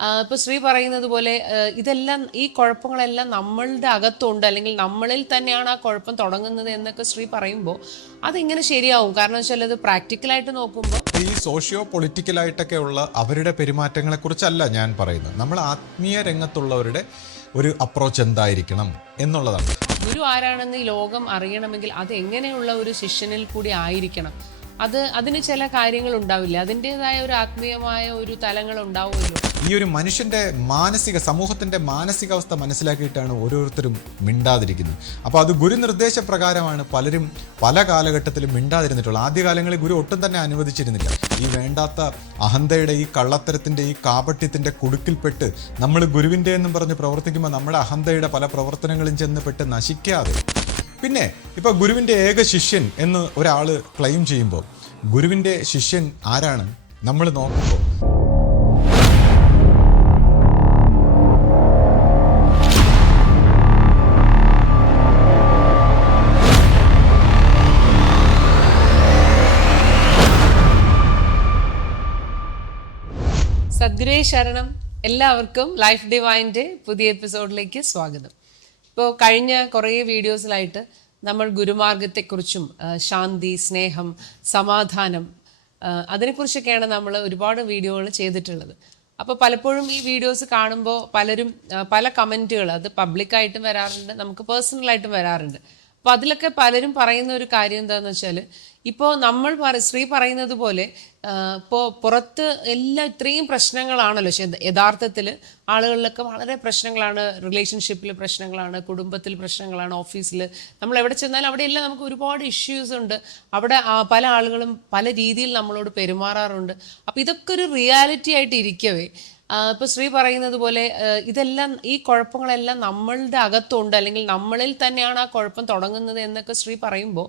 ഇപ്പോൾ ശ്രീ പറയുന്നത് പോലെ ഇതെല്ലാം ഈ കുഴപ്പങ്ങളെല്ലാം നമ്മളുടെ അകത്തുണ്ട്, അല്ലെങ്കിൽ നമ്മളിൽ തന്നെയാണ് ആ കുഴപ്പം തുടങ്ങുന്നത് എന്നൊക്കെ ശ്രീ പറയുമ്പോൾ അതിങ്ങനെ ശരിയാവും. കാരണം വെച്ചാൽ അത് പ്രാക്ടിക്കലായിട്ട് നോക്കുമ്പോൾ ഈ സോഷ്യോ പൊളിറ്റിക്കലായിട്ടൊക്കെ ഉള്ള അവരുടെ പെരുമാറ്റങ്ങളെ കുറിച്ചല്ല ഞാൻ പറയുന്നത്. നമ്മൾ ആത്മീയ രംഗത്തുള്ളവരുടെ ഒരു അപ്രോച്ച് എന്തായിരിക്കണം എന്നുള്ളതാണ്. ഗുരു ആരാണെന്ന് ഈ ലോകം അറിയണമെങ്കിൽ അത് എങ്ങനെയുള്ള ഒരു ശിഷ്യനിൽ കൂടി ആയിരിക്കണം. അതിന് ചില കാര്യങ്ങൾ ഉണ്ടാവില്ല, അതിൻ്റെതായ ഒരു ആത്മീയമായ ഒരു തലങ്ങൾ ഉണ്ടാവുമല്ലോ. ഈ ഒരു മനുഷ്യന്റെ സമൂഹത്തിന്റെ മാനസികാവസ്ഥ മനസ്സിലാക്കിയിട്ടാണ് ഓരോരുത്തരും മിണ്ടാതിരിക്കുന്നത്. അപ്പോൾ അത് ഗുരു നിർദ്ദേശപ്രകാരമാണ് പലരും പല കാലഘട്ടത്തിലും മിണ്ടാതിരുന്നിട്ടുള്ളത്. ആദ്യകാലങ്ങളിൽ ഗുരു ഒട്ടും തന്നെ അനുവദിച്ചിരുന്നില്ല. ഈ വേണ്ടാത്ത അഹന്തയുടെ, ഈ കള്ളത്തരത്തിന്റെ, ഈ കാപട്യത്തിന്റെ കുടുക്കിൽപ്പെട്ട് നമ്മൾ ഗുരുവിൻ്റെ എന്നും പറഞ്ഞ് പ്രവർത്തിക്കുമ്പോൾ നമ്മുടെ അഹന്തയുടെ പല പ്രവർത്തനങ്ങളും ചെന്ന് പെട്ട് നശിക്കാതെ. പിന്നെ ഇപ്പൊ ഗുരുവിന്റെ ഏക ശിഷ്യൻ എന്ന് ഒരാൾ ക്ലെയിം ചെയ്യുമ്പോൾ ഗുരുവിന്റെ ശിഷ്യൻ ആരാണ് നമ്മൾ നോക്കുമ്പോൾ സദ്ഗുരേ ശരണം. എല്ലാവർക്കും ലൈഫ് ഡിവൈൻ്റെ പുതിയ എപ്പിസോഡിലേക്ക് സ്വാഗതം. ഇപ്പോൾ കഴിഞ്ഞ കുറേ വീഡിയോസിലായിട്ട് നമ്മൾ ഗുരുമാർഗത്തെക്കുറിച്ചും ശാന്തി, സ്നേഹം, സമാധാനം, അതിനെക്കുറിച്ചൊക്കെയാണ് നമ്മൾ ഒരുപാട് വീഡിയോകൾ ചെയ്തിട്ടുള്ളത്. അപ്പോൾ പലപ്പോഴും ഈ വീഡിയോസ് കാണുമ്പോൾ പലരും പല കമൻറ്റുകൾ, അത് പബ്ലിക്കായിട്ടും വരാറുണ്ട്, നമുക്ക് പേഴ്സണലായിട്ടും വരാറുണ്ട്. അപ്പോൾ അതിലൊക്കെ പലരും പറയുന്ന ഒരു കാര്യം എന്താണെന്ന് വെച്ചാൽ, ഇപ്പോൾ ശ്രീ പറയുന്നത് പോലെ ഇപ്പോൾ പുറത്ത് എല്ലാം ഇത്രയും പ്രശ്നങ്ങളാണല്ലോ. യഥാർത്ഥത്തിൽ ആളുകളിലൊക്കെ വളരെ പ്രശ്നങ്ങളാണ്, റിലേഷൻഷിപ്പിൽ പ്രശ്നങ്ങളാണ്, കുടുംബത്തിൽ പ്രശ്നങ്ങളാണ്, ഓഫീസിൽ നമ്മൾ എവിടെ ചെന്നാലും അവിടെയെല്ലാം നമുക്ക് ഒരുപാട് ഇഷ്യൂസ് ഉണ്ട്. അവിടെ പല ആളുകളും പല രീതിയിൽ നമ്മളോട് പെരുമാറാറുണ്ട്. അപ്പോൾ ഇതൊക്കെ ഒരു റിയാലിറ്റി ആയിട്ട് ഇരിക്കവേ ഇപ്പോൾ ശ്രീ പറയുന്നത് പോലെ ഇതെല്ലാം ഈ കുഴപ്പങ്ങളെല്ലാം നമ്മളുടെ അകത്തുണ്ട്, അല്ലെങ്കിൽ നമ്മളിൽ തന്നെയാണ് ആ കുഴപ്പം തുടങ്ങുന്നത് എന്നൊക്കെ ശ്രീ പറയുമ്പോൾ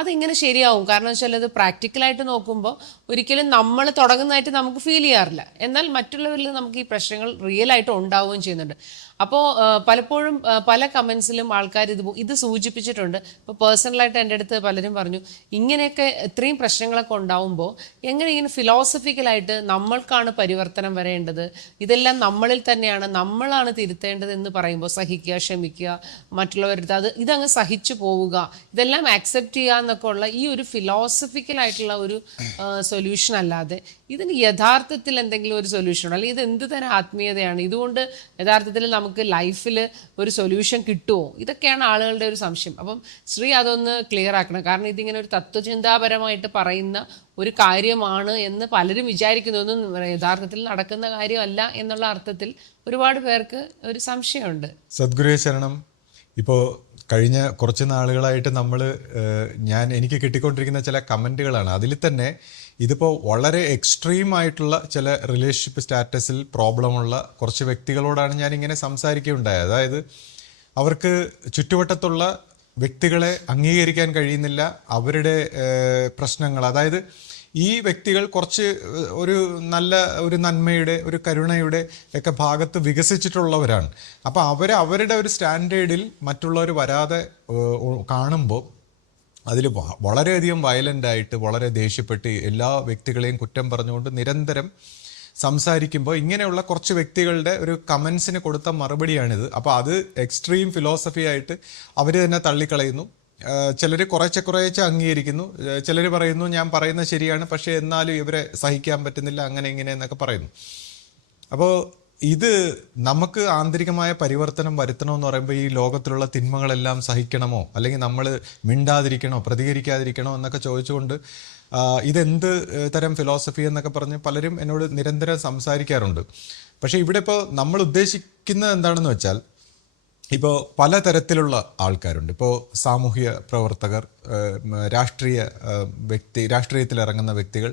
അതിങ്ങനെ ശരിയാവും. കാരണം വെച്ചാൽ അത് പ്രാക്ടിക്കലായിട്ട് നോക്കുമ്പോൾ ഒരിക്കലും നമ്മൾ തുടങ്ങുന്നതായിട്ട് നമുക്ക് ഫീൽ ചെയ്യാറില്ല, എന്നാൽ മറ്റുള്ളവരിൽ നമുക്ക് ഈ പ്രശ്നങ്ങൾ റിയൽ ആയിട്ട് ഉണ്ടാവുകയും ചെയ്യുന്നുണ്ട്. അപ്പോൾ പലപ്പോഴും പല കമൻസിലും ആൾക്കാർ ഇത് സൂചിപ്പിച്ചിട്ടുണ്ട്. ഇപ്പോൾ പേഴ്സണലായിട്ട് എൻ്റെ അടുത്ത് പലരും പറഞ്ഞു, ഇങ്ങനെയൊക്കെ ഇത്രയും പ്രശ്നങ്ങളൊക്കെ ഉണ്ടാവുമ്പോൾ എങ്ങനെ ഇങ്ങനെ ഫിലോസഫിക്കലായിട്ട് നമ്മൾക്കാണ് പരിവർത്തനം വരേണ്ടത്, ഇതെല്ലാം നമ്മളിൽ തന്നെയാണ്, നമ്മളാണ് തിരുത്തേണ്ടത് എന്ന് പറയുമ്പോൾ സഹിക്കുക, ക്ഷമിക്കുക, മറ്റുള്ളവരുടെ ഇതങ്ങ് സഹിച്ചു പോവുക, ഇതെല്ലാം ആക്സെപ്റ്റ് ചെയ്യുക എന്നൊക്കെ ഉള്ള ഈ ഒരു ഫിലോസഫിക്കലായിട്ടുള്ള ഒരു സൊല്യൂഷൻ അല്ലാതെ ഇതിന് യഥാർത്ഥത്തിൽ എന്തെങ്കിലും ഒരു സൊല്യൂഷൻ ഉണ്ടോ, അല്ലെങ്കിൽ ഇത് എന്ത് തരം ആത്മീയതയാണ്, ഇതുകൊണ്ട് യഥാർത്ഥത്തിൽ നമുക്ക് ലൈഫിൽ ഒരു സൊല്യൂഷൻ കിട്ടുമോ? ഇതൊക്കെയാണ് ആളുകളുടെ ഒരു സംശയം. അപ്പം ശ്രീ അതൊന്ന് ക്ലിയർ ആക്കണം. കാരണം ഇതിങ്ങനെ ഒരു തത്വചിന്താപരമായിട്ട് പറയുന്ന ഒരു കാര്യമാണ് എന്ന് പലരും വിചാരിക്കുന്നു, ഒന്നും യഥാർത്ഥത്തിൽ നടക്കുന്ന കാര്യമല്ല എന്നുള്ള അർത്ഥത്തിൽ ഒരുപാട് പേർക്ക് ഒരു സംശയമുണ്ട്. സദ്ഗുരേ ശരണം. ഇപ്പോൾ കഴിഞ്ഞ കുറച്ച് നാളുകളായിട്ട് എനിക്ക് കിട്ടിക്കൊണ്ടിരിക്കുന്ന ചില കമൻറ്റുകളാണ്. അതിൽ തന്നെ ഇതിപ്പോൾ വളരെ എക്സ്ട്രീം ആയിട്ടുള്ള ചില റിലേഷൻഷിപ്പ് സ്റ്റാറ്റസിൽ പ്രോബ്ലമുള്ള കുറച്ച് വ്യക്തികളോടാണ് ഞാനിങ്ങനെ സംസാരിക്കുകയുണ്ടായത്. അതായത് അവർക്ക് ചുറ്റുവട്ടത്തുള്ള വ്യക്തികളെ അംഗീകരിക്കാൻ കഴിയുന്നില്ല, അവരുടെ പ്രശ്നങ്ങൾ, അതായത് ഈ വ്യക്തികൾ കുറച്ച് ഒരു നന്മയുടെ, ഒരു കരുണയുടെ ഒക്കെ ഭാഗത്ത് വികസിച്ചിട്ടുള്ളവരാണ്. അപ്പോൾ അവരുടെ ഒരു സ്റ്റാൻഡേർഡിൽ മറ്റുള്ളവർ വരാതെ കാണുമ്പോൾ അതിൽ വളരെയധികം വയലൻ്റായിട്ട്, വളരെ ദേഷ്യപ്പെട്ട് എല്ലാ വ്യക്തികളെയും കുറ്റം പറഞ്ഞുകൊണ്ട് നിരന്തരം സംസാരിക്കുമ്പോൾ ഇങ്ങനെയുള്ള കുറച്ച് വ്യക്തികളുടെ ഒരു കമൻസിന് കൊടുത്ത മറുപടിയാണിത്. അപ്പോൾ അത് എക്സ്ട്രീം ഫിലോസഫി ആയിട്ട് അവർ തന്നെ തള്ളിക്കളയുന്നു. ചിലർ കുറേശ്ശെ അംഗീകരിക്കുന്നു, ചിലർ പറയുന്നു ഞാൻ പറയുന്നത് ശരിയാണ്, പക്ഷേ എന്നാലും ഇവരെ സഹിക്കാൻ പറ്റുന്നില്ല, അങ്ങനെ ഇങ്ങനെ എന്നൊക്കെ പറയുന്നു. അപ്പോൾ ഇത് നമുക്ക് ആന്തരികമായ പരിവർത്തനം വരുത്തണമെന്ന് പറയുമ്പോൾ ഈ ലോകത്തിലുള്ള തിന്മകളെല്ലാം സഹിക്കണമോ, അല്ലെങ്കിൽ നമ്മൾ മിണ്ടാതിരിക്കണോ, പ്രതികരിക്കാതിരിക്കണോ എന്നൊക്കെ ചോദിച്ചുകൊണ്ട് ഇതെന്ത് തരം ഫിലോസഫി എന്നൊക്കെ പറഞ്ഞ് പലരും എന്നോട് നിരന്തരം സംസാരിക്കാറുണ്ട്. പക്ഷേ ഇവിടെ ഇപ്പോൾ നമ്മൾ ഉദ്ദേശിക്കുന്നത് എന്താണെന്ന് വെച്ചാൽ, ഇപ്പോൾ പലതരത്തിലുള്ള ആൾക്കാരുണ്ട്. ഇപ്പോൾ സാമൂഹ്യ പ്രവർത്തകർ, രാഷ്ട്രീയത്തിൽ ഇറങ്ങുന്ന വ്യക്തികൾ,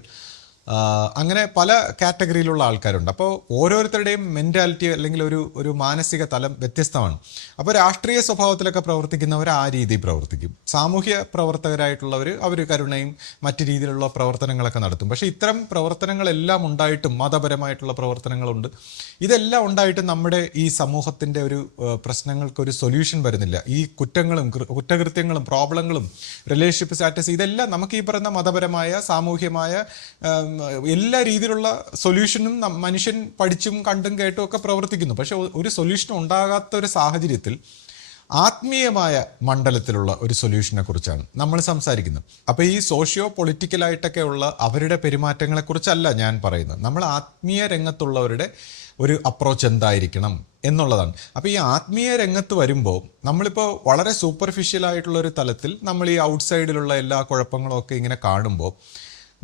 അങ്ങനെ പല കാറ്റഗറിയിലുള്ള ആൾക്കാരുണ്ട്. അപ്പോൾ ഓരോരുത്തരുടെയും മെൻറ്റാലിറ്റി അല്ലെങ്കിൽ ഒരു മാനസിക തലം വ്യത്യസ്തമാണ്. അപ്പോൾ രാഷ്ട്രീയ സ്വഭാവത്തിലൊക്കെ പ്രവർത്തിക്കുന്നവർ ആ രീതിയിൽ പ്രവർത്തിക്കും. സാമൂഹ്യ പ്രവർത്തകരായിട്ടുള്ളവർ അവർ കരുണയും മറ്റു രീതിയിലുള്ള പ്രവർത്തനങ്ങളൊക്കെ നടത്തും. പക്ഷേ ഇത്തരം പ്രവർത്തനങ്ങളെല്ലാം ഉണ്ടായിട്ടും, മതപരമായിട്ടുള്ള പ്രവർത്തനങ്ങളുണ്ട്, ഇതെല്ലാം ഉണ്ടായിട്ടും നമ്മുടെ ഈ സമൂഹത്തിൻ്റെ ഒരു പ്രശ്നങ്ങൾക്കൊരു സൊല്യൂഷൻ വരുന്നില്ല. ഈ കുറ്റകൃത്യങ്ങളും പ്രോബ്ലങ്ങളും റിലേഷൻഷിപ്പ് സ്റ്റാറ്റസ് ഇതെല്ലാം നമുക്ക് ഈ പറയുന്ന മതപരമായ, സാമൂഹ്യമായ, എല്ലാ രീതിയിലുള്ള സൊല്യൂഷനും മനുഷ്യൻ പഠിച്ചും കണ്ടും കേട്ടും ഒക്കെ പ്രവർത്തിക്കുന്നു. പക്ഷെ ഒരു സൊല്യൂഷൻ ഉണ്ടാകാത്ത ഒരു സാഹചര്യത്തിൽ ആത്മീയമായ മണ്ഡലത്തിലുള്ള ഒരു സൊല്യൂഷനെ കുറിച്ചാണ് നമ്മൾ സംസാരിക്കുന്നത്. അപ്പോൾ ഈ സോഷ്യോ പൊളിറ്റിക്കലായിട്ടൊക്കെ ഉള്ള അവരുടെ പെരുമാറ്റങ്ങളെക്കുറിച്ചല്ല ഞാൻ പറയുന്നത്. നമ്മൾ ആത്മീയ രംഗത്തുള്ളവരുടെ ഒരു അപ്രോച്ച് എന്തായിരിക്കണം എന്നുള്ളതാണ്. അപ്പോൾ ഈ ആത്മീയ രംഗത്ത് വരുമ്പോൾ നമ്മളിപ്പോൾ വളരെ സൂപ്പർഫിഷ്യലായിട്ടുള്ള ഒരു തലത്തിൽ നമ്മൾ ഈ ഔട്ട്സൈഡിലുള്ള എല്ലാ കുഴപ്പങ്ങളും ഒക്കെ ഇങ്ങനെ കാണുമ്പോൾ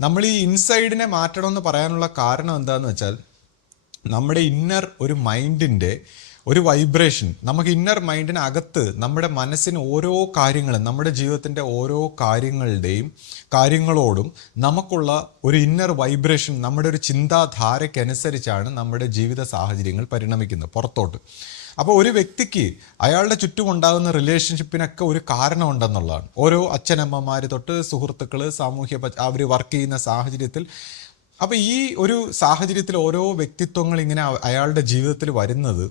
നമ്മൾ ഈ ഇൻസൈഡിനെ മാറ്റണമെന്ന് പറയാനുള്ള കാരണം എന്താണെന്ന് വെച്ചാൽ നമ്മുടെ ഇന്നർ ഒരു മൈൻഡിൻ്റെ ഒരു വൈബ്രേഷൻ, നമുക്ക് ഇന്നർ മൈൻഡിനകത്ത് നമ്മുടെ മനസ്സിന് ഓരോ കാര്യങ്ങളും, നമ്മുടെ ജീവിതത്തിൻ്റെ ഓരോ കാര്യങ്ങളോടും നമുക്കുള്ള ഒരു ഇന്നർ വൈബ്രേഷൻ, നമ്മുടെ ഒരു ചിന്താധാരയ്ക്കനുസരിച്ചാണ് നമ്മുടെ ജീവിത സാഹചര്യങ്ങൾ പരിണമിക്കുന്നത് പുറത്തോട്ട്. അപ്പോൾ ഒരു വ്യക്തിക്ക് അയാളുടെ ചുറ്റും ഉണ്ടാകുന്ന റിലേഷൻഷിപ്പിനൊക്കെ ഒരു കാരണമുണ്ടെന്നുള്ളതാണ്. ഓരോ അച്ഛനമ്മമാർ തൊട്ട് സുഹൃത്തുക്കൾ, അവർ വർക്ക് ചെയ്യുന്ന സാഹചര്യത്തിൽ. അപ്പോൾ ഈ ഒരു സാഹചര്യത്തിൽ ഓരോ വ്യക്തിത്വങ്ങൾ ഇങ്ങനെ അയാളുടെ ജീവിതത്തിൽ വരുന്നത്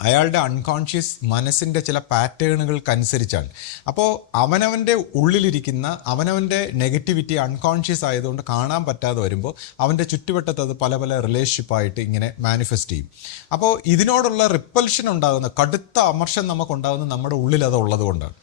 അയാളുടെ അൺകോൺഷ്യസ് മനസ്സിൻ്റെ ചില പാറ്റേണുകൾക്കനുസരിച്ചാണ്. അപ്പോൾ അവനവൻ്റെ ഉള്ളിലിരിക്കുന്ന അവനവൻ്റെ നെഗറ്റിവിറ്റി അൺകോൺഷ്യസ് ആയതുകൊണ്ട് കാണാൻ പറ്റാതെ വരുമ്പോൾ അവൻ്റെ ചുറ്റുവട്ടത്ത് അത് പല പല റിലേഷൻഷിപ്പായിട്ട് ഇങ്ങനെ മാനിഫെസ്റ്റ് ചെയ്യും. അപ്പോൾ ഇതിനോടുള്ള റിപ്പൽഷൻ ഉണ്ടാകുന്ന, കടുത്ത അമർഷം നമുക്കുണ്ടാകുന്നത് നമ്മുടെ ഉള്ളിൽ അത് ഉള്ളത് കൊണ്ടാണ്.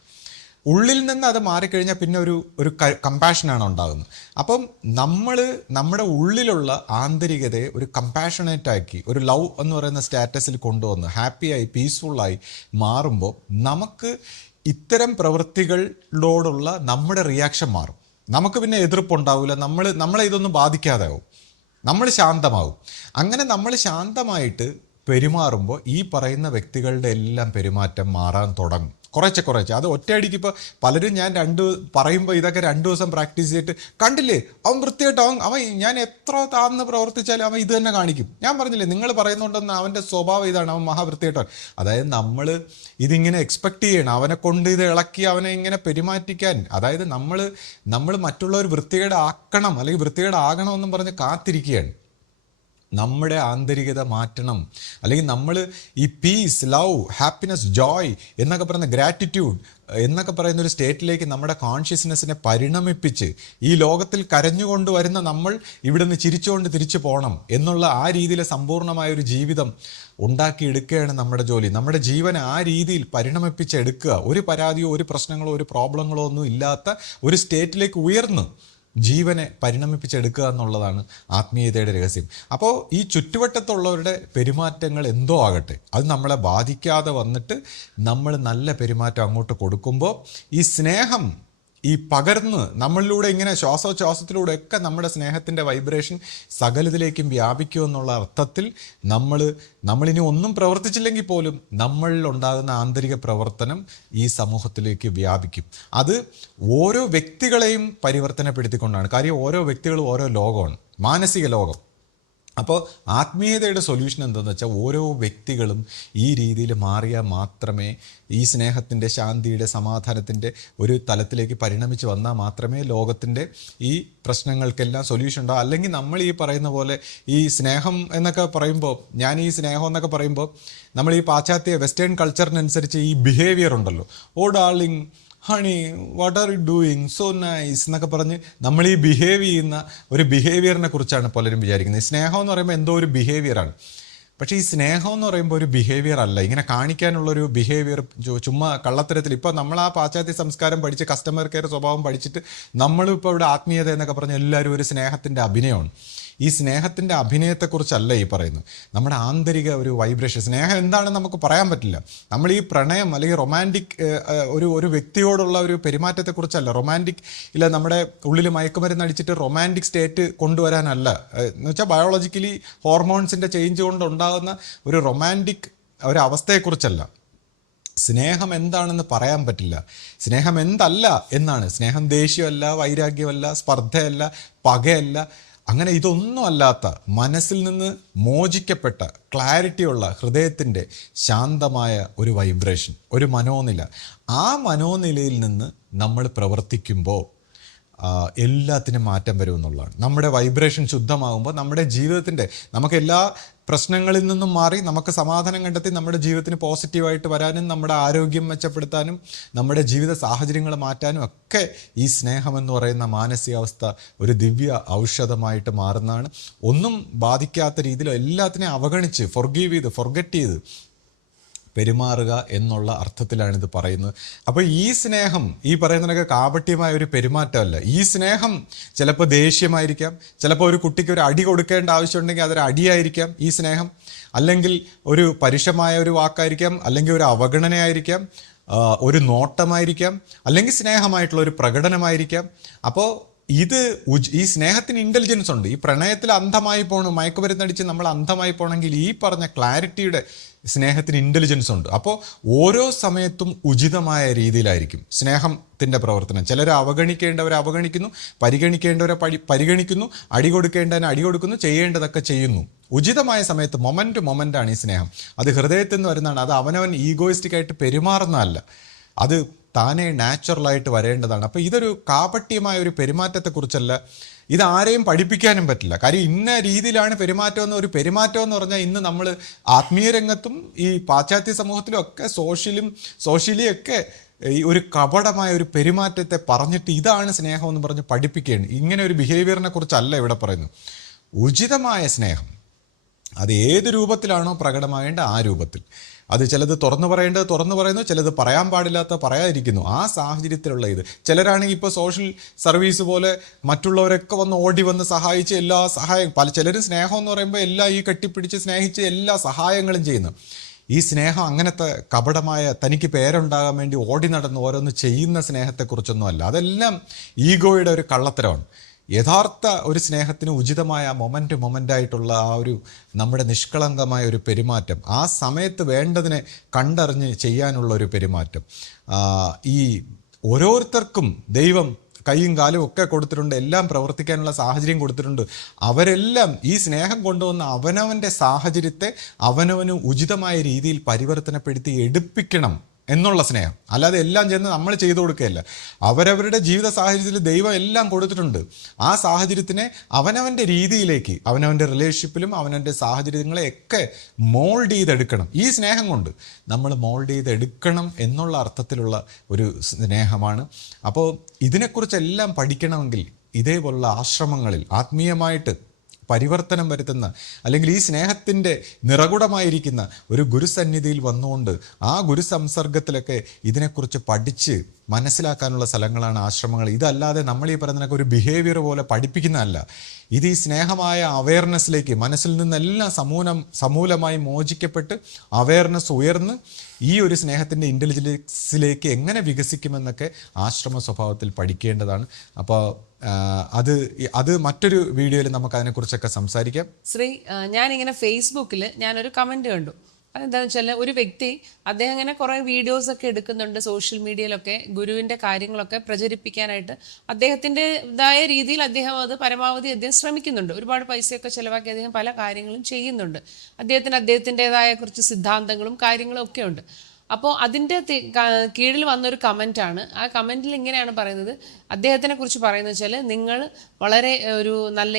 ഉള്ളിൽ നിന്ന് അത് മാറിക്കഴിഞ്ഞാൽ പിന്നെ ഒരു കമ്പാഷനാണ് ഉണ്ടാകുന്നത്. അപ്പം നമ്മുടെ ഉള്ളിലുള്ള ആന്തരികതയെ ഒരു കമ്പാഷനേറ്റ് ആക്കി ഒരു ലവ് എന്ന് പറയുന്ന സ്റ്റാറ്റസിൽ കൊണ്ടുവന്ന് ഹാപ്പിയായി പീസ്ഫുള്ളായി മാറുമ്പോൾ നമുക്ക് ഇത്തരം പ്രവൃത്തികളോടുള്ള നമ്മുടെ റിയാക്ഷൻ മാറും. നമുക്ക് പിന്നെ എതിർപ്പുണ്ടാവില്ല, നമ്മളെ ഇതൊന്നും ബാധിക്കാതെ ആവും, നമ്മൾ ശാന്തമാവും. അങ്ങനെ നമ്മൾ ശാന്തമായിട്ട് പെരുമാറുമ്പോൾ ഈ പറയുന്ന വ്യക്തികളുടെ എല്ലാം പെരുമാറ്റം മാറാൻ തുടങ്ങും കുറച്ച്. അത് ഒറ്റയടിക്ക് ഇപ്പോൾ പലരും ഞാൻ പറയുമ്പോൾ ഇതൊക്കെ 2 ദിവസം പ്രാക്ടീസ് ചെയ്തിട്ട് കണ്ടില്ലേ അവൻ വൃത്തിയായിട്ട് അവൻ ഞാൻ എത്ര താഴ്ന്ന് പ്രവർത്തിച്ചാലും അവൻ ഇത് തന്നെ കാണിക്കും. ഞാൻ പറഞ്ഞില്ലേ, നിങ്ങൾ പറയുന്നുണ്ടെന്ന് അവൻ്റെ സ്വഭാവം ഇതാണ്, അവൻ മഹാവൃത്തിയായിട്ടാണ്. അതായത് നമ്മൾ ഇതിങ്ങനെ എക്സ്പെക്ട് ചെയ്യണം, അവനെ കൊണ്ട് ഇത് ഇളക്കി അവനെ ഇങ്ങനെ പെരുമാറ്റിക്കാൻ. അതായത് നമ്മൾ മറ്റുള്ളവർ വൃത്തികേടാക്കണം അല്ലെങ്കിൽ വൃത്തികേടാകണമെന്നും പറഞ്ഞ് കാത്തിരിക്കുകയാണ്. നമ്മുടെ ആന്തരികത മാറ്റണം. അല്ലെങ്കിൽ നമ്മൾ ഈ പീസ്, ലവ്, ഹാപ്പിനെസ്, ജോയ് എന്നൊക്കെ പറയുന്ന ഗ്രാറ്റിറ്റ്യൂഡ് എന്നൊക്കെ പറയുന്ന ഒരു സ്റ്റേറ്റിലേക്ക് നമ്മുടെ കോൺഷ്യസ്നെസ്സിനെ പരിണമിപ്പിച്ച് ഈ ലോകത്തിൽ കരഞ്ഞുകൊണ്ട് വരുന്ന നമ്മൾ ഇവിടെ നിന്ന് ചിരിച്ചുകൊണ്ട് തിരിച്ചു പോകണം എന്നുള്ള ആ രീതിയിലെ സമ്പൂർണ്ണമായൊരു ജീവിതം ഉണ്ടാക്കിയെടുക്കുകയാണ് നമ്മുടെ ജോലി. നമ്മുടെ ജീവനെ ആ രീതിയിൽ പരിണമിപ്പിച്ചെടുക്കുക. ഒരു പരാതിയോ ഒരു പ്രശ്നങ്ങളോ ഒരു പ്രോബ്ലങ്ങളോ ഒന്നും ഇല്ലാത്ത ഒരു സ്റ്റേറ്റിലേക്ക് ഉയർന്ന് ജീവനെ പരിണമിപ്പിച്ചെടുക്കുക എന്നുള്ളതാണ് ആത്മീയതയുടെ രഹസ്യം. അപ്പോൾ ഈ ചുറ്റുവട്ടത്തുള്ളവരുടെ പെരുമാറ്റങ്ങൾ എന്തോ ആകട്ടെ, അത് നമ്മളെ ബാധിക്കാതെ വന്നിട്ട് നമ്മൾ നല്ല പെരുമാറ്റം അങ്ങോട്ട് കൊടുക്കുമ്പോൾ ഈ സ്നേഹം ഈ പകർന്ന് നമ്മളിലൂടെ ഇങ്ങനെ ശ്വാസോച്ഛ്വാസത്തിലൂടെയൊക്കെ നമ്മുടെ സ്നേഹത്തിൻ്റെ വൈബ്രേഷൻ സകലത്തിലേക്കും വ്യാപിക്കുമെന്നുള്ള അർത്ഥത്തിൽ നമ്മളിനി ഒന്നും പ്രവർത്തിച്ചില്ലെങ്കിൽ പോലും നമ്മളിൽ ഉണ്ടാകുന്ന ആന്തരിക പ്രവർത്തനം ഈ സമൂഹത്തിലേക്ക് വ്യാപിക്കും. അത് ഓരോ വ്യക്തികളെയും പരിവർത്തനപ്പെടുത്തിക്കൊണ്ടാണ്. കാര്യം ഓരോ വ്യക്തികളും ഓരോ ലോകമാണ്, മാനസിക ലോകം. അപ്പോൾ ആത്മീയതയുടെ സൊല്യൂഷൻ എന്താണെന്ന് വെച്ചാൽ ഓരോ വ്യക്തികളും ഈ രീതിയിൽ മാറിയാൽ മാത്രമേ ഈ സ്നേഹത്തിൻ്റെ, ശാന്തിയുടെ, സമാധാനത്തിൻ്റെ ഒരു തലത്തിലേക്ക് പരിണമിച്ച് വന്നാൽ മാത്രമേ ലോകത്തിൻ്റെ ഈ പ്രശ്നങ്ങൾക്കെല്ലാം സൊല്യൂഷൻ ഉണ്ടാവും. അല്ലെങ്കിൽ നമ്മൾ ഈ പറയുന്ന പോലെ ഈ സ്നേഹം എന്നൊക്കെ പറയുമ്പോൾ, ഞാൻ ഈ സ്നേഹം എന്നൊക്കെ പറയുമ്പോൾ നമ്മൾ ഈ പാശ്ചാത്യ വെസ്റ്റേൺ കൾച്ചറിനനുസരിച്ച് ഈ ബിഹേവിയർ ഉണ്ടല്ലോ, oh darling, honey, what are you doing, so nice എന്നൊക്കെ പറഞ്ഞ് നമ്മൾ ഈ ബിഹേവ് ചെയ്യുന്ന ഒരു ബിഹേവിയറിനെ കുറിച്ചാണ് പലരും വിചാരിക്കുന്നത്. സ്നേഹം എന്ന് പറയുമ്പോൾ എന്തോ ഒരു ബിഹേവിയറാണ്. പക്ഷേ ഈ സ്നേഹം എന്ന് പറയുമ്പോൾ ഒരു ബിഹേവിയർ അല്ല. ഇങ്ങനെ കാണിക്കാനുള്ളൊരു ബിഹേവിയർ ചുമ്മാ കള്ളത്തരത്തിൽ. ഇപ്പോൾ നമ്മൾ ആ പാശ്ചാത്യ സംസ്കാരം പഠിച്ച് കസ്റ്റമർ കെയർ സ്വഭാവം പഠിച്ചിട്ട് നമ്മളും ഇപ്പോൾ ഇവിടെ ആത്മീയത എന്നൊക്കെ പറഞ്ഞ് എല്ലാവരും ഒരു സ്നേഹത്തിൻ്റെ അഭിനയമാണ്. ഈ സ്നേഹത്തിൻ്റെ അഭിനയത്തെക്കുറിച്ചല്ല ഈ പറയുന്നത്. നമ്മുടെ ആന്തരിക ഒരു വൈബ്രേഷൻ, സ്നേഹം എന്താണെന്ന് നമുക്ക് പറയാൻ പറ്റില്ല. നമ്മൾ ഈ പ്രണയം അല്ലെങ്കിൽ റൊമാൻറ്റിക് ഒരു വ്യക്തിയോടുള്ള ഒരു പെരുമാറ്റത്തെക്കുറിച്ചല്ല. റൊമാൻറ്റിക് ഇല്ല, നമ്മുടെ ഉള്ളിൽ മയക്കുമരുന്ന് അടിച്ചിട്ട് റൊമാൻറ്റിക് സ്റ്റേറ്റ് കൊണ്ടുവരാനല്ല. എന്ന് വെച്ചാൽ ബയോളജിക്കലി ഹോർമോൺസിൻ്റെ ചേഞ്ച് കൊണ്ടുണ്ടാകുന്ന ഒരു റൊമാൻറ്റിക് ഒരു അവസ്ഥയെക്കുറിച്ചല്ല. സ്നേഹം എന്താണെന്ന് പറയാൻ പറ്റില്ല. സ്നേഹം എന്തല്ല എന്നാണ്. സ്നേഹം ദേഷ്യമല്ല, വൈരാഗ്യമല്ല, സ്പർദ്ധയല്ല, പകയല്ല. അങ്ങനെ ഇതൊന്നും അല്ലാത്ത, മനസ്സിൽ നിന്ന് മോചിക്കപ്പെട്ട, ക്ലാരിറ്റിയുള്ള ഹൃദയത്തിൻ്റെ ശാന്തമായ ഒരു വൈബ്രേഷൻ, ഒരു മനോനില. ആ മനോനിലയിൽ നിന്ന് നമ്മൾ പ്രവർത്തിക്കുമ്പോൾ എല്ലാത്തിനും മാറ്റം വരും എന്നുള്ളതാണ്. നമ്മുടെ വൈബ്രേഷൻ ശുദ്ധമാകുമ്പോൾ നമ്മുടെ ജീവിതത്തിൻ്റെ നമുക്ക് എല്ലാ പ്രശ്നങ്ങളിൽ നിന്നും മാറി നമുക്ക് സമാധാനം കണ്ടെത്തി നമ്മുടെ ജീവിതത്തിന് പോസിറ്റീവായിട്ട് വരാനും നമ്മുടെ ആരോഗ്യം മെച്ചപ്പെടുത്താനും നമ്മുടെ ജീവിത സാഹചര്യങ്ങൾ മാറ്റാനും ഒക്കെ ഈ സ്നേഹമെന്ന് പറയുന്ന മാനസികാവസ്ഥ ഒരു ദിവ്യ ഔഷധമായിട്ട് മാറുന്നതാണ്. ഒന്നും ബാധിക്കാത്ത രീതിയിൽ എല്ലാത്തിനെയും അവഗണിച്ച് ഫൊർഗെറ്റ് ചെയ്ത് പെരുമാറുക എന്നുള്ള അർത്ഥത്തിലാണിത് പറയുന്നത്. അപ്പോൾ ഈ സ്നേഹം ഈ പറയുന്നതൊക്കെ കാപട്യമായ ഒരു പെരുമാറ്റമല്ല. ഈ സ്നേഹം ചിലപ്പോൾ ദേഷ്യമായിരിക്കാം, ചിലപ്പോൾ ഒരു കുട്ടിക്ക് ഒരു അടി കൊടുക്കേണ്ട ആവശ്യമുണ്ടെങ്കിൽ അതൊരു അടിയായിരിക്കാം ഈ സ്നേഹം, അല്ലെങ്കിൽ ഒരു പരുഷമായ ഒരു വാക്കായിരിക്കാം, അല്ലെങ്കിൽ ഒരു അവഗണനയായിരിക്കാം, ഒരു നോട്ടമായിരിക്കാം, അല്ലെങ്കിൽ സ്നേഹമായിട്ടുള്ള ഒരു പ്രകടനമായിരിക്കാം. അപ്പോൾ ഈ സ്നേഹത്തിന് ഇൻ്റലിജൻസ് ഉണ്ട്. ഈ പ്രണയത്തിൽ അന്ധമായി പോകണം, മയക്കുമരുന്നടിച്ച് നമ്മൾ അന്ധമായി പോകണമെങ്കിൽ ഈ പറഞ്ഞ ക്ലാരിറ്റിയുടെ സ്നേഹത്തിന് ഇൻ്റലിജൻസ് ഉണ്ട്. അപ്പോൾ ഓരോ സമയത്തും ഉചിതമായ രീതിയിലായിരിക്കും സ്നേഹത്തിൻ്റെ പ്രവർത്തനം. ചിലർ അവഗണിക്കേണ്ടവരെ അവഗണിക്കുന്നു, പരിഗണിക്കേണ്ടവരെ പരിഗണിക്കുന്നു, അടി കൊടുക്കേണ്ടവനെ അടി കൊടുക്കുന്നു, ചെയ്യേണ്ടതൊക്കെ ചെയ്യുന്നു. ഉചിതമായ സമയത്ത് മൊമെൻ്റാണ് ഈ സ്നേഹം. അത് ഹൃദയത്തിൽ നിന്ന് വരുന്നതാണ്. അത് അവനവൻ ഈഗോയിസ്റ്റിക്കായിട്ട് പെരുമാറുന്നതല്ല, അത് താനേ നാച്ചുറലായിട്ട് വരേണ്ടതാണ്. അപ്പോൾ ഇതൊരു കാപട്യമായ ഒരു പെരുമാറ്റത്തെക്കുറിച്ചല്ല. ഇത് ആരെയും പഠിപ്പിക്കാനും പറ്റില്ല. കാര്യം ഇന്ന രീതിയിലാണ് പെരുമാറ്റം എന്ന് പറഞ്ഞാൽ ഇന്ന് നമ്മൾ ആത്മീയ രംഗത്തും ഈ പാശ്ചാത്യ സമൂഹത്തിലും ഒക്കെ സോഷ്യലി ഒക്കെ ഈ ഒരു കപടമായ ഒരു പെരുമാറ്റത്തെ പറഞ്ഞിട്ട് ഇതാണ് സ്നേഹം എന്ന് പറഞ്ഞ് പഠിപ്പിക്കുകയാണ്. ഇങ്ങനെ ഒരു ബിഹേവിയറിനെ കുറിച്ചല്ല ഇവിടെ പറയുന്നത്. ഉചിതമായ സ്നേഹം അത് ഏത് രൂപത്തിലാണോ പ്രകടമാകേണ്ട ആ രൂപത്തിൽ. അത് ചിലത് തുറന്നു പറയേണ്ടത് തുറന്നു പറയുന്നു, ചിലത് പറയാൻ പാടില്ലാത്ത പറയാതിരിക്കുന്നു. ആ സാഹചര്യത്തിലുള്ള ഇത് ചിലരാണെങ്കിൽ ഇപ്പോൾ സോഷ്യൽ സർവീസ് പോലെ മറ്റുള്ളവരൊക്കെ ഓടി വന്ന് സഹായിച്ച് എല്ലാ സഹായം ചിലരും സ്നേഹം എന്ന് പറയുമ്പോൾ എല്ലാം ഈ കെട്ടിപ്പിടിച്ച് സ്നേഹിച്ച് എല്ലാ സഹായങ്ങളും ചെയ്യുന്നു. ഈ സ്നേഹം അങ്ങനത്തെ കപടമായ തനിക്ക് പേരുണ്ടാകാൻ വേണ്ടി ഓടി നടന്ന് ഓരോന്ന് ചെയ്യുന്ന സ്നേഹത്തെക്കുറിച്ചൊന്നും അല്ല. അതെല്ലാം ഈഗോയുടെ ഒരു കള്ളത്തരമാണ്. യഥാർത്ഥ ഒരു സ്നേഹത്തിന് ഉചിതമായ മൊമെൻ്റായിട്ടുള്ള ആ ഒരു നമ്മുടെ നിഷ്കളങ്കമായ ഒരു പെരുമാറ്റം, ആ സമയത്ത് വേണ്ടതിനെ കണ്ടറിഞ്ഞ് ചെയ്യാനുള്ള ഒരു പെരുമാറ്റം. ഈ ഓരോരുത്തർക്കും ദൈവം കൈയും കാലും ഒക്കെ കൊടുത്തിട്ടുണ്ട്, എല്ലാം പ്രവർത്തിക്കാനുള്ള സാഹചര്യം കൊടുത്തിട്ടുണ്ട്. അവരെല്ലാം ഈ സ്നേഹം കൊണ്ടുവന്ന അവനവൻ്റെ സാഹചര്യത്തെ അവനവന് ഉചിതമായ രീതിയിൽ പരിവർത്തനപ്പെടുത്തി എടുപ്പിക്കണം എന്നുള്ള സ്നേഹം. അല്ലാതെ എല്ലാം ചെന്ന് നമ്മൾ ചെയ്തു കൊടുക്കുകയല്ല. അവരവരുടെ ജീവിത സാഹചര്യത്തിൽ ദൈവം എല്ലാം കൊടുത്തിട്ടുണ്ട്. ആ സാഹചര്യത്തിനെ അവനവൻ്റെ രീതിയിലേക്ക്, അവനവൻ്റെ റിലേഷൻഷിപ്പിലും അവനവൻ്റെ സാഹചര്യങ്ങളെയൊക്കെ മോൾഡ് ചെയ്തെടുക്കണം. ഈ സ്നേഹം കൊണ്ട് നമ്മൾ മോൾഡ് ചെയ്തെടുക്കണം എന്നുള്ള അർത്ഥത്തിലുള്ള ഒരു സ്നേഹമാണ്. അപ്പോൾ ഇതിനെക്കുറിച്ചെല്ലാം പഠിക്കണമെങ്കിൽ ഇതേപോലുള്ള ആശ്രമങ്ങളിൽ ആത്മീയമായിട്ട് പരിവർത്തനം വരുത്തുന്ന, അല്ലെങ്കിൽ ഈ സ്നേഹത്തിൻ്റെ നിറകുടമായിരിക്കുന്ന ഒരു ഗുരുസന്നിധിയിൽ വന്നുകൊണ്ട് ആ ഗുരു സംസർഗത്തിലൊക്കെ ഇതിനെക്കുറിച്ച് പഠിച്ച് മനസ്സിലാക്കാനുള്ള സ്ഥലങ്ങളാണ് ആശ്രമങ്ങൾ. ഇതല്ലാതെ നമ്മൾ ഈ പറയുന്നതൊക്കെ ഒരു ബിഹേവിയർ പോലെ പഠിപ്പിക്കുന്നതല്ല. ഇത് ഈ സ്നേഹമായ അവയർനെസ്സിലേക്ക് മനസ്സിൽ നിന്നെല്ലാം സമൂലമായി മോചിക്കപ്പെട്ട് അവയർനെസ് ഉയർന്ന് ഈ ഒരു സ്നേഹത്തിൻ്റെ ഇൻ്റലിജൻസിലേക്ക് എങ്ങനെ വികസിക്കുമെന്നൊക്കെ ആശ്രമ സ്വഭാവത്തിൽ പഠിക്കേണ്ടതാണ്. അപ്പോൾ അത് മറ്റൊരു വീഡിയോയിൽ നമുക്ക് അതിനെക്കുറിച്ചൊക്കെ സംസാരിക്കാം. ഞാനിങ്ങനെ ഫേസ്ബുക്കിൽ ഞാനൊരു കമൻറ്റ് കണ്ടു. അതെന്താണെന്ന് വെച്ചാൽ ഒരു വ്യക്തി അദ്ദേഹം ഇങ്ങനെ കുറേ വീഡിയോസൊക്കെ എടുക്കുന്നുണ്ട് സോഷ്യൽ മീഡിയയിലൊക്കെ, ഗുരുവിൻ്റെ കാര്യങ്ങളൊക്കെ പ്രചരിപ്പിക്കാനായിട്ട് അദ്ദേഹത്തിൻ്റെതായ രീതിയിൽ അദ്ദേഹം അത് പരമാവധി അദ്ദേഹം ശ്രമിക്കുന്നുണ്ട്. ഒരുപാട് പൈസയൊക്കെ ചിലവാക്കി അദ്ദേഹം പല കാര്യങ്ങളും ചെയ്യുന്നുണ്ട്. അദ്ദേഹത്തിൻ്റെതായ കുറച്ച് സിദ്ധാന്തങ്ങളും കാര്യങ്ങളും ഒക്കെ ഉണ്ട്. അപ്പോൾ അതിൻ്റെ കീഴിൽ വന്നൊരു കമൻറ്റാണ്. ആ കമൻറ്റിൽ ഇങ്ങനെയാണ് പറയുന്നത്, അദ്ദേഹത്തിനെ കുറിച്ച് പറയുന്നത് വെച്ചാൽ നിങ്ങൾ വളരെ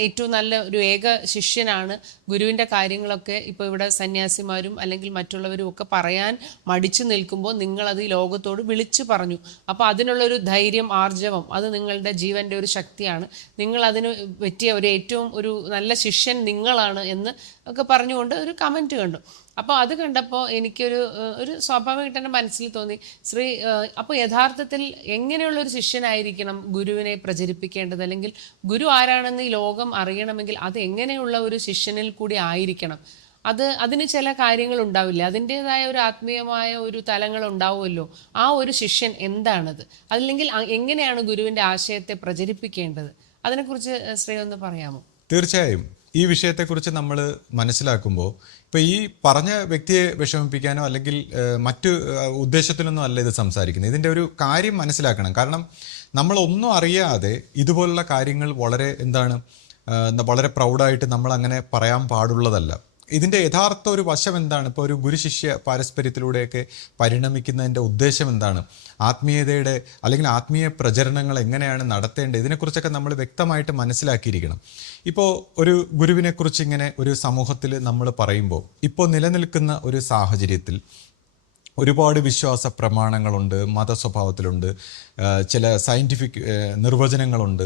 ഏറ്റവും നല്ല ഒരു ഏക ശിഷ്യനാണ്. ഗുരുവിൻ്റെ കാര്യങ്ങളൊക്കെ ഇപ്പോൾ ഇവിടെ സന്യാസിമാരും അല്ലെങ്കിൽ മറ്റുള്ളവരും ഒക്കെ പറയാൻ മടിച്ചു നിൽക്കുമ്പോൾ നിങ്ങളത് ഈ ലോകത്തോട് വിളിച്ചു പറഞ്ഞു. അപ്പോൾ അതിനുള്ളൊരു ധൈര്യം, ആർജവം, അത് നിങ്ങളുടെ ജീവൻ്റെ ഒരു ശക്തിയാണ്. നിങ്ങൾ അതിന് പറ്റിയ ഏറ്റവും നല്ല ശിഷ്യൻ നിങ്ങളാണ് എന്ന് ഒക്കെ പറഞ്ഞുകൊണ്ട് ഒരു കമൻറ്റ് കണ്ടു. അപ്പോൾ അത് കണ്ടപ്പോൾ എനിക്കൊരു സ്വാഭാവികമായിട്ട് എൻ്റെ മനസ്സിൽ തോന്നി, അപ്പോൾ യഥാർത്ഥത്തിൽ എങ്ങനെയുള്ളൊരു ശിഷ്യനായിരിക്കണം ഗുരുവിനെ പ്രചരിപ്പിക്കേണ്ടത്, അല്ലെങ്കിൽ ഗുരു ആരാണെന്ന് ഈ ലോകം അറിയണമെങ്കിൽ അത് എങ്ങനെയുള്ള ഒരു ശിഷ്യനിൽ കൂടി ആയിരിക്കണം. അതിന് ചില കാര്യങ്ങൾ ഉണ്ടാവില്ല, അതിൻ്റെതായ ഒരു ആത്മീയമായ ഒരു തലങ്ങൾ ഉണ്ടാവുമല്ലോ. ആ ഒരു ശിഷ്യൻ എന്താണത്, അല്ലെങ്കിൽ എങ്ങനെയാണ് ഗുരുവിൻ്റെ ആശയത്തെ പ്രചരിപ്പിക്കേണ്ടത്, അതിനെക്കുറിച്ച് ശ്രീ ഒന്ന് പറയാമോ? തീർച്ചയായും. ഈ വിഷയത്തെക്കുറിച്ച് നമ്മൾ മനസ്സിലാക്കുമ്പോൾ ഇപ്പോൾ ഈ പറഞ്ഞ വ്യക്തിയെ വിഷമിപ്പിക്കാനോ അല്ലെങ്കിൽ മറ്റു ഉദ്ദേശത്തിനൊന്നും അല്ല ഇത് സംസാരിക്കുന്നത്. ഇതിൻ്റെ ഒരു കാര്യം മനസ്സിലാക്കണം. കാരണം നമ്മളൊന്നും അറിയാതെ ഇതുപോലുള്ള കാര്യങ്ങൾ വളരെ പ്രൗഡായിട്ട് നമ്മൾ അങ്ങനെ പറയാൻ പാടുള്ളതല്ല. ഇതിൻ്റെ യഥാർത്ഥ ഒരു വശം എന്താണ്, ഇപ്പോൾ ഒരു ഗുരുശിഷ്യ പാരസ്പര്യത്തിലൂടെയൊക്കെ പരിണമിക്കുന്നതിൻ്റെ ഉദ്ദേശം എന്താണ്, ആത്മീയതയുടെ അല്ലെങ്കിൽ ആത്മീയ പ്രചരണങ്ങൾ എങ്ങനെയാണ് നടത്തേണ്ടത്, ഇതിനെക്കുറിച്ചൊക്കെ നമ്മൾ വ്യക്തമായിട്ട് മനസ്സിലാക്കിയിരിക്കണം. ഇപ്പോൾ ഒരു ഗുരുവിനെക്കുറിച്ച് ഇങ്ങനെ ഒരു സമൂഹത്തിൽ നമ്മൾ പറയുമ്പോൾ, ഇപ്പോൾ നിലനിൽക്കുന്ന ഒരു സാഹചര്യത്തിൽ ഒരുപാട് വിശ്വാസ പ്രമാണങ്ങളുണ്ട്, മതസ്വഭാവത്തിലുണ്ട്, ചില സയൻറ്റിഫിക് നിർവചനങ്ങളുണ്ട്,